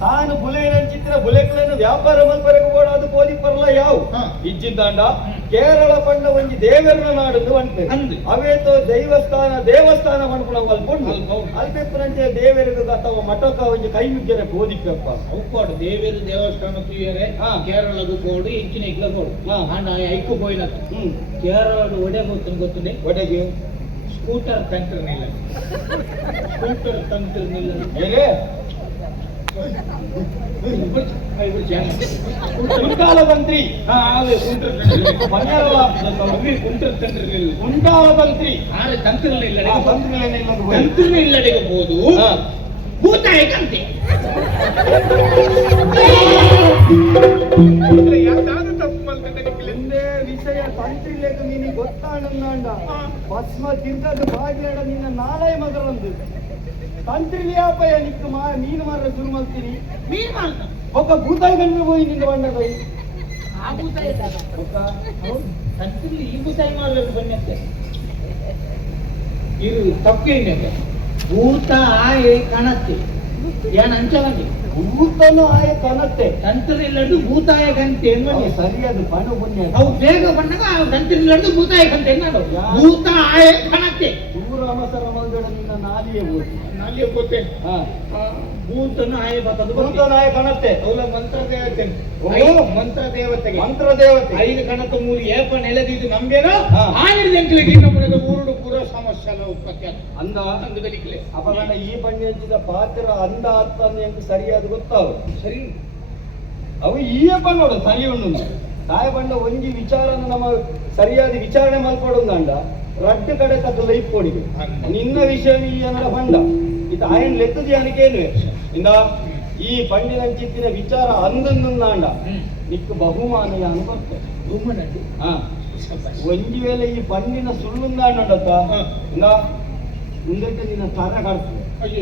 ತಾನು ಬುಲೆನಂಚಿತ್ತಿನ ಬುಲೆಗಳನ್ನು ವ್ಯಾಪಾರ ಮಲ್ಪರೆಗೆ ಓಡಾದು ಕೋದಿ ಪರ್ಲ ಯಾವು ಇಜ್ಜಿದ್ದಾಂಡ ಕೇರಳ ಪಂಡ ಒಂಜಿ ದೇವರನ ನಾಡು ಅಂತೆ ಅವೇತೋ ದೇವಸ್ಥಾನ ಮನ್ಪುಣ ಮಲ್ಪುಂಡು ಅಲ್ಪೆಪ್ಪನಂಚೆ ದೇವರಿಗೆ ಅಥವಾ ಮಠಕ ಒಂಜಿ ಕೈ ಮುಗ್ಗೆರೆ ಕೋದಿಪ್ಪೆಪ್ಪ ಅವುಪಾಡು ದೇವೇರು ದೇವಸ್ಥಾನ ತುಯ್ಯರೆ ಕೇರಳದ ಕೋಡು ಇಂಚಿನ ಇಗ್ಲ ಕೋಡು ಆಂಡ ಐಕ್ಕು ಪೋಯಿನ ಕೇರಳದ ಒಡೆ ಗೊತ್ತುಂಡೆ ಒಡೆಗೆ ಸ್ಕೂಟರ್ ತಂತ್ರ ನಿಲ್ಲ ಕುಂಟಾಲತಂತ್ರಿ ಕುಂಟಾಲತಂತ್ರಿ ತಂತ್ರನೇ ಇಲ್ಲಡೆಗೆ ಹೋದು ಭೂತಾಯ ಕಂತೆ ವಿಷಯ ತಂತ್ರಿಲೇಕ ನೀನು ಗೊತ್ತಾಂಡ ಭಸ್ಮ ತಿರ್ಗದು ಬಾಗಿಲಾಡ ನಿನ್ನ ನಾಳೆ ಮಗಳೊಂದು ತಂತ್ರಿಲಿಯಾಪಯ ನಿಕ್ಕು ಮೀನು ಮಾರ ಶುರು ಮಾಡ್ತೀನಿ ಮೀನು ಮಾರ ಒಕ್ಕ ಭೂತಾಯಿ ಗಂಡು ಹೋಗಿ ನಿನ್ನ ಬಂಡ ಬೈ ಆ ಭೂತಾಯಿ ತಂತ್ರಿ ಈ ಭೂತಾಯಿ ಮಾಡಬೇಕು ಬನ್ನಿ ಇದು ತಪ್ಪೇನೆ ಭೂತ ಆಯೆ ಕಾಣತ್ತೆ ಏನ್ ಅಂಚವಂಡಿ ಭೂತನು ಆಯ ಕಾಣತ್ತೆ ತಂತ್ರ ಇಲ್ಲದ್ದು ಭೂತಾಯ ಗಂಟೆ ಸರಿಯಾದ ಪಣ ಪುಣ್ಯ ಅವು ಬೇಗ ಬಂದಾಗ ತಂತ್ರ ಇಲ್ಲದ್ದು ಭೂತಾಯ ಗಂಟೆ ಭೂತ ಆಯ ಕಾಣತ್ತೆ ದೂರ ಅವಸರ ಮಲ್ಗಡ ನಿನ್ನ ನಾಲಿಯೇ ಹೋಗಿ ನಾಲಿಯೇ ಗೊತ್ತೇ ಭೂತನು ಆಯ ಬರ್ತದೆ ಭೂತನು ಆಯ ಕಾಣತ್ತೆ ಅವಳ ಮಂತ್ರ ದೇವತೆ ಮಂತ್ರ ದೇವತೆ ಐದು ಕಣತ ಮೂರು ಏಪ ನೆಲೆದಿದ್ದು ನಂಬೇನೋ ಆಯ್ದ ಎಂಕ್ಲಿಗೆ ನಮ್ಮನೆದ ಊರುಡು ಪೂರ ಸಮಸ್ಯೆ ಎಲ್ಲ ಉತ್ಪತ್ತಿ ಅಂದ ಅಂದಲಿಕ್ಲೆ ಅಪಗಂಡ ಈ ಬಣ್ಣಿ ಹಚ್ಚಿದ ಪಾತ್ರ ಅಂದ ಅರ್ಥ ಎಂಕ್ ಸರಿಯಾದ ಗೊತ್ತಾವು ಸರಿ ಅವು ಈ ನೋಡು ಸರಿ ಉಂಡು ತಾಯ ಬಂಡ ಒಂಜಿ ವಿಚಾರನ ನಮ್ಮ ಸರಿಯಾದ ವಿಚಾರಣೆ ಮಲ್ಪಡೊಂದಂಡ ರಡ್ಡು ಕಡೆ ತಕ್ಕಲ್ಲ ಇಪ್ಪೊಡಿಗೆ ಅಂದ. ನಿನ್ನ ವಿಷಯ ಈ ಜನರ ಬಂಡ ಇದು ಆಯನ್ ಲೆಕ್ಕದ ಏನಕ್ಕೇನು ಇಂದ ಈ ಪಂಡಿನ ಚಿತ್ತಿನ ವಿಚಾರ ಅಂದಂದಾಂಡ ನಿಕ್ಕು ಬಹುಮಾನ ಯಾನು ಬರ್ತದೆ ಗುಮ್ಮನದ್ದು ಹಾ ಒಂಜಿ ವೇಳೆ ಈ ಪಂಡಿನ ಸುಳ್ಳುಂದಾಂಡತ್ತ ಇಂದ ಮುಂದಕ್ಕೆ ನಿನ್ನ ತರ ಕಾಡ್ತದೆ ಅಯ್ಯೋ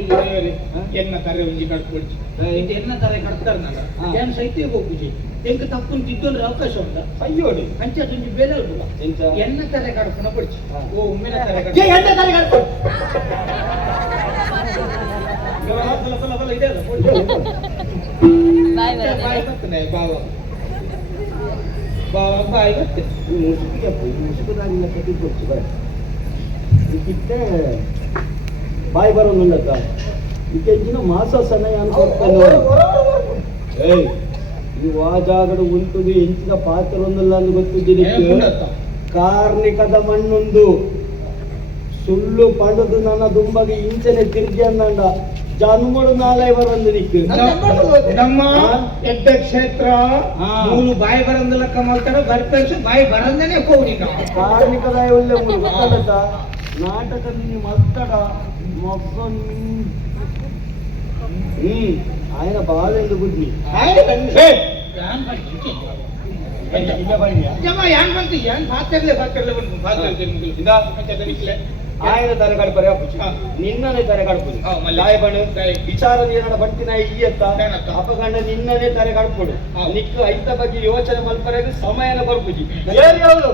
ಎನ್ನ ತರೆ ಒಂಜಿ ಕಟ್ಕೊಡ್ಚಿ ಇದು ಎನ್ನ ತರೆ ಕಟ್ತಾರನಲ್ಲ ಹಾ. ಏನ್ ಸೈತೆ ಹೋಗುಜಿ ಎಂಕ ತಪ್ಪು ತಿದ್ದೊಂದ್ರೆ ಅವಕಾಶ ಉಂಟಾ ಅಯ್ಯೋಡಿ ಅಂಚದೊಂದು ಬೇರೆ ಉಂಟಲ್ಲ ಎಂತ ಎನ್ನ ತರೆ ಕಡ್ಕೊನ ಕೊಡ್ಚಿ ಹಾ. ಓ ಒಮ್ಮೆನ ತರೆ ಏ, ಎಂತ ತರ ಕಾಡ್ತದೆ? ಇದೆ ಅಲ್ಲ ಬಾಯಿ ಬರ್ತದೆ ಬಾವ ಬಾಯಿ ಬರ್ತದೆ ಈ ಮುಸುಕಿಗೆ ಈ ಮುಸುಕುದಾರಿನ ಕಟ್ಟಿ ಕೊಡ್ತು ಬರ ಇದಕ್ಕೆ ಬಾಯಿ ಬರೋನುಂಡಕ್ಕ ಇದಕ್ಕಿನ ಮಾಸಾಸನ ಏಯ್ ಈ ವಾಜಾಗಡು ಉಂಟುದು ಎಂಚಿನ ಪಾತ್ರ ಒಂದಲ್ಲ ಅಂತ ಗೊತ್ತಿದ್ದೀನಿ ಕಾರ್ಣಿಕದ ಮಣ್ಣೊಂದು ಸುಳ್ಳು ಪಡೆದು ನನ್ನ ದುಂಬಗೆ ಇಂಚನೆ ತಿರುಗಿ ಅನ್ನಂಡ ಜನ್ಮಡು ನಾಳೆ ಬರಂದು ನಿಕ್ಕು ನಮ್ಮ ಹಾ? ಎಡ್ಡ ಕ್ಷೇತ್ರ ಹಾ. ಮೂಲು ಬಾಯಿ ಬರಂದಲ್ಲ ಕಮಲ್ತಾರ ಬರ್ಪಲ್ಸು ಬಾಯಿ ಬರಂದನೆ ಹೋಗಿ ನಾವು ಕಾರ್ಣಿಕದ ಒಳ್ಳೆ ಗೊತ್ತಾಗತ್ತ ನಾಟಕ ನೀನು ಮತ್ತಡ ಮೊಬ್ಬ ఆయన బాగాలేదు బుద్ధి ఆయన ధర గడపరే నిన్ననే ధర గడుపుడు లాయబడు విచాರ ಏನ ಬಟ್ಟಿನ ಇಯ್ಯತ್ತ ಅಪಗಂಡ ನಿನ್ನನೇ ಧರೆ ಗಡಪುಡು ನಿಕ್ಕು ಐತ ಬಗ್ಗೆ ಯೋಚನೆ ಮಲ್ಪರೆಗೆ ಸಮಯನ ಬರ್ಪುಜಿ ಏನ್ ಹೇಳು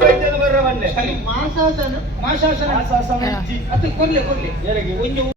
ಬೈತದ ಬರ್ರವನ್ನೇ ಮಾಸಾಸನ ಮಾಸಾಸನ ಮಾಸಾಸನ ಅದು ಕೊರ್ಲೆ ಕೊರ್ಲೆ ಏರಿಗೆ ಒಂದು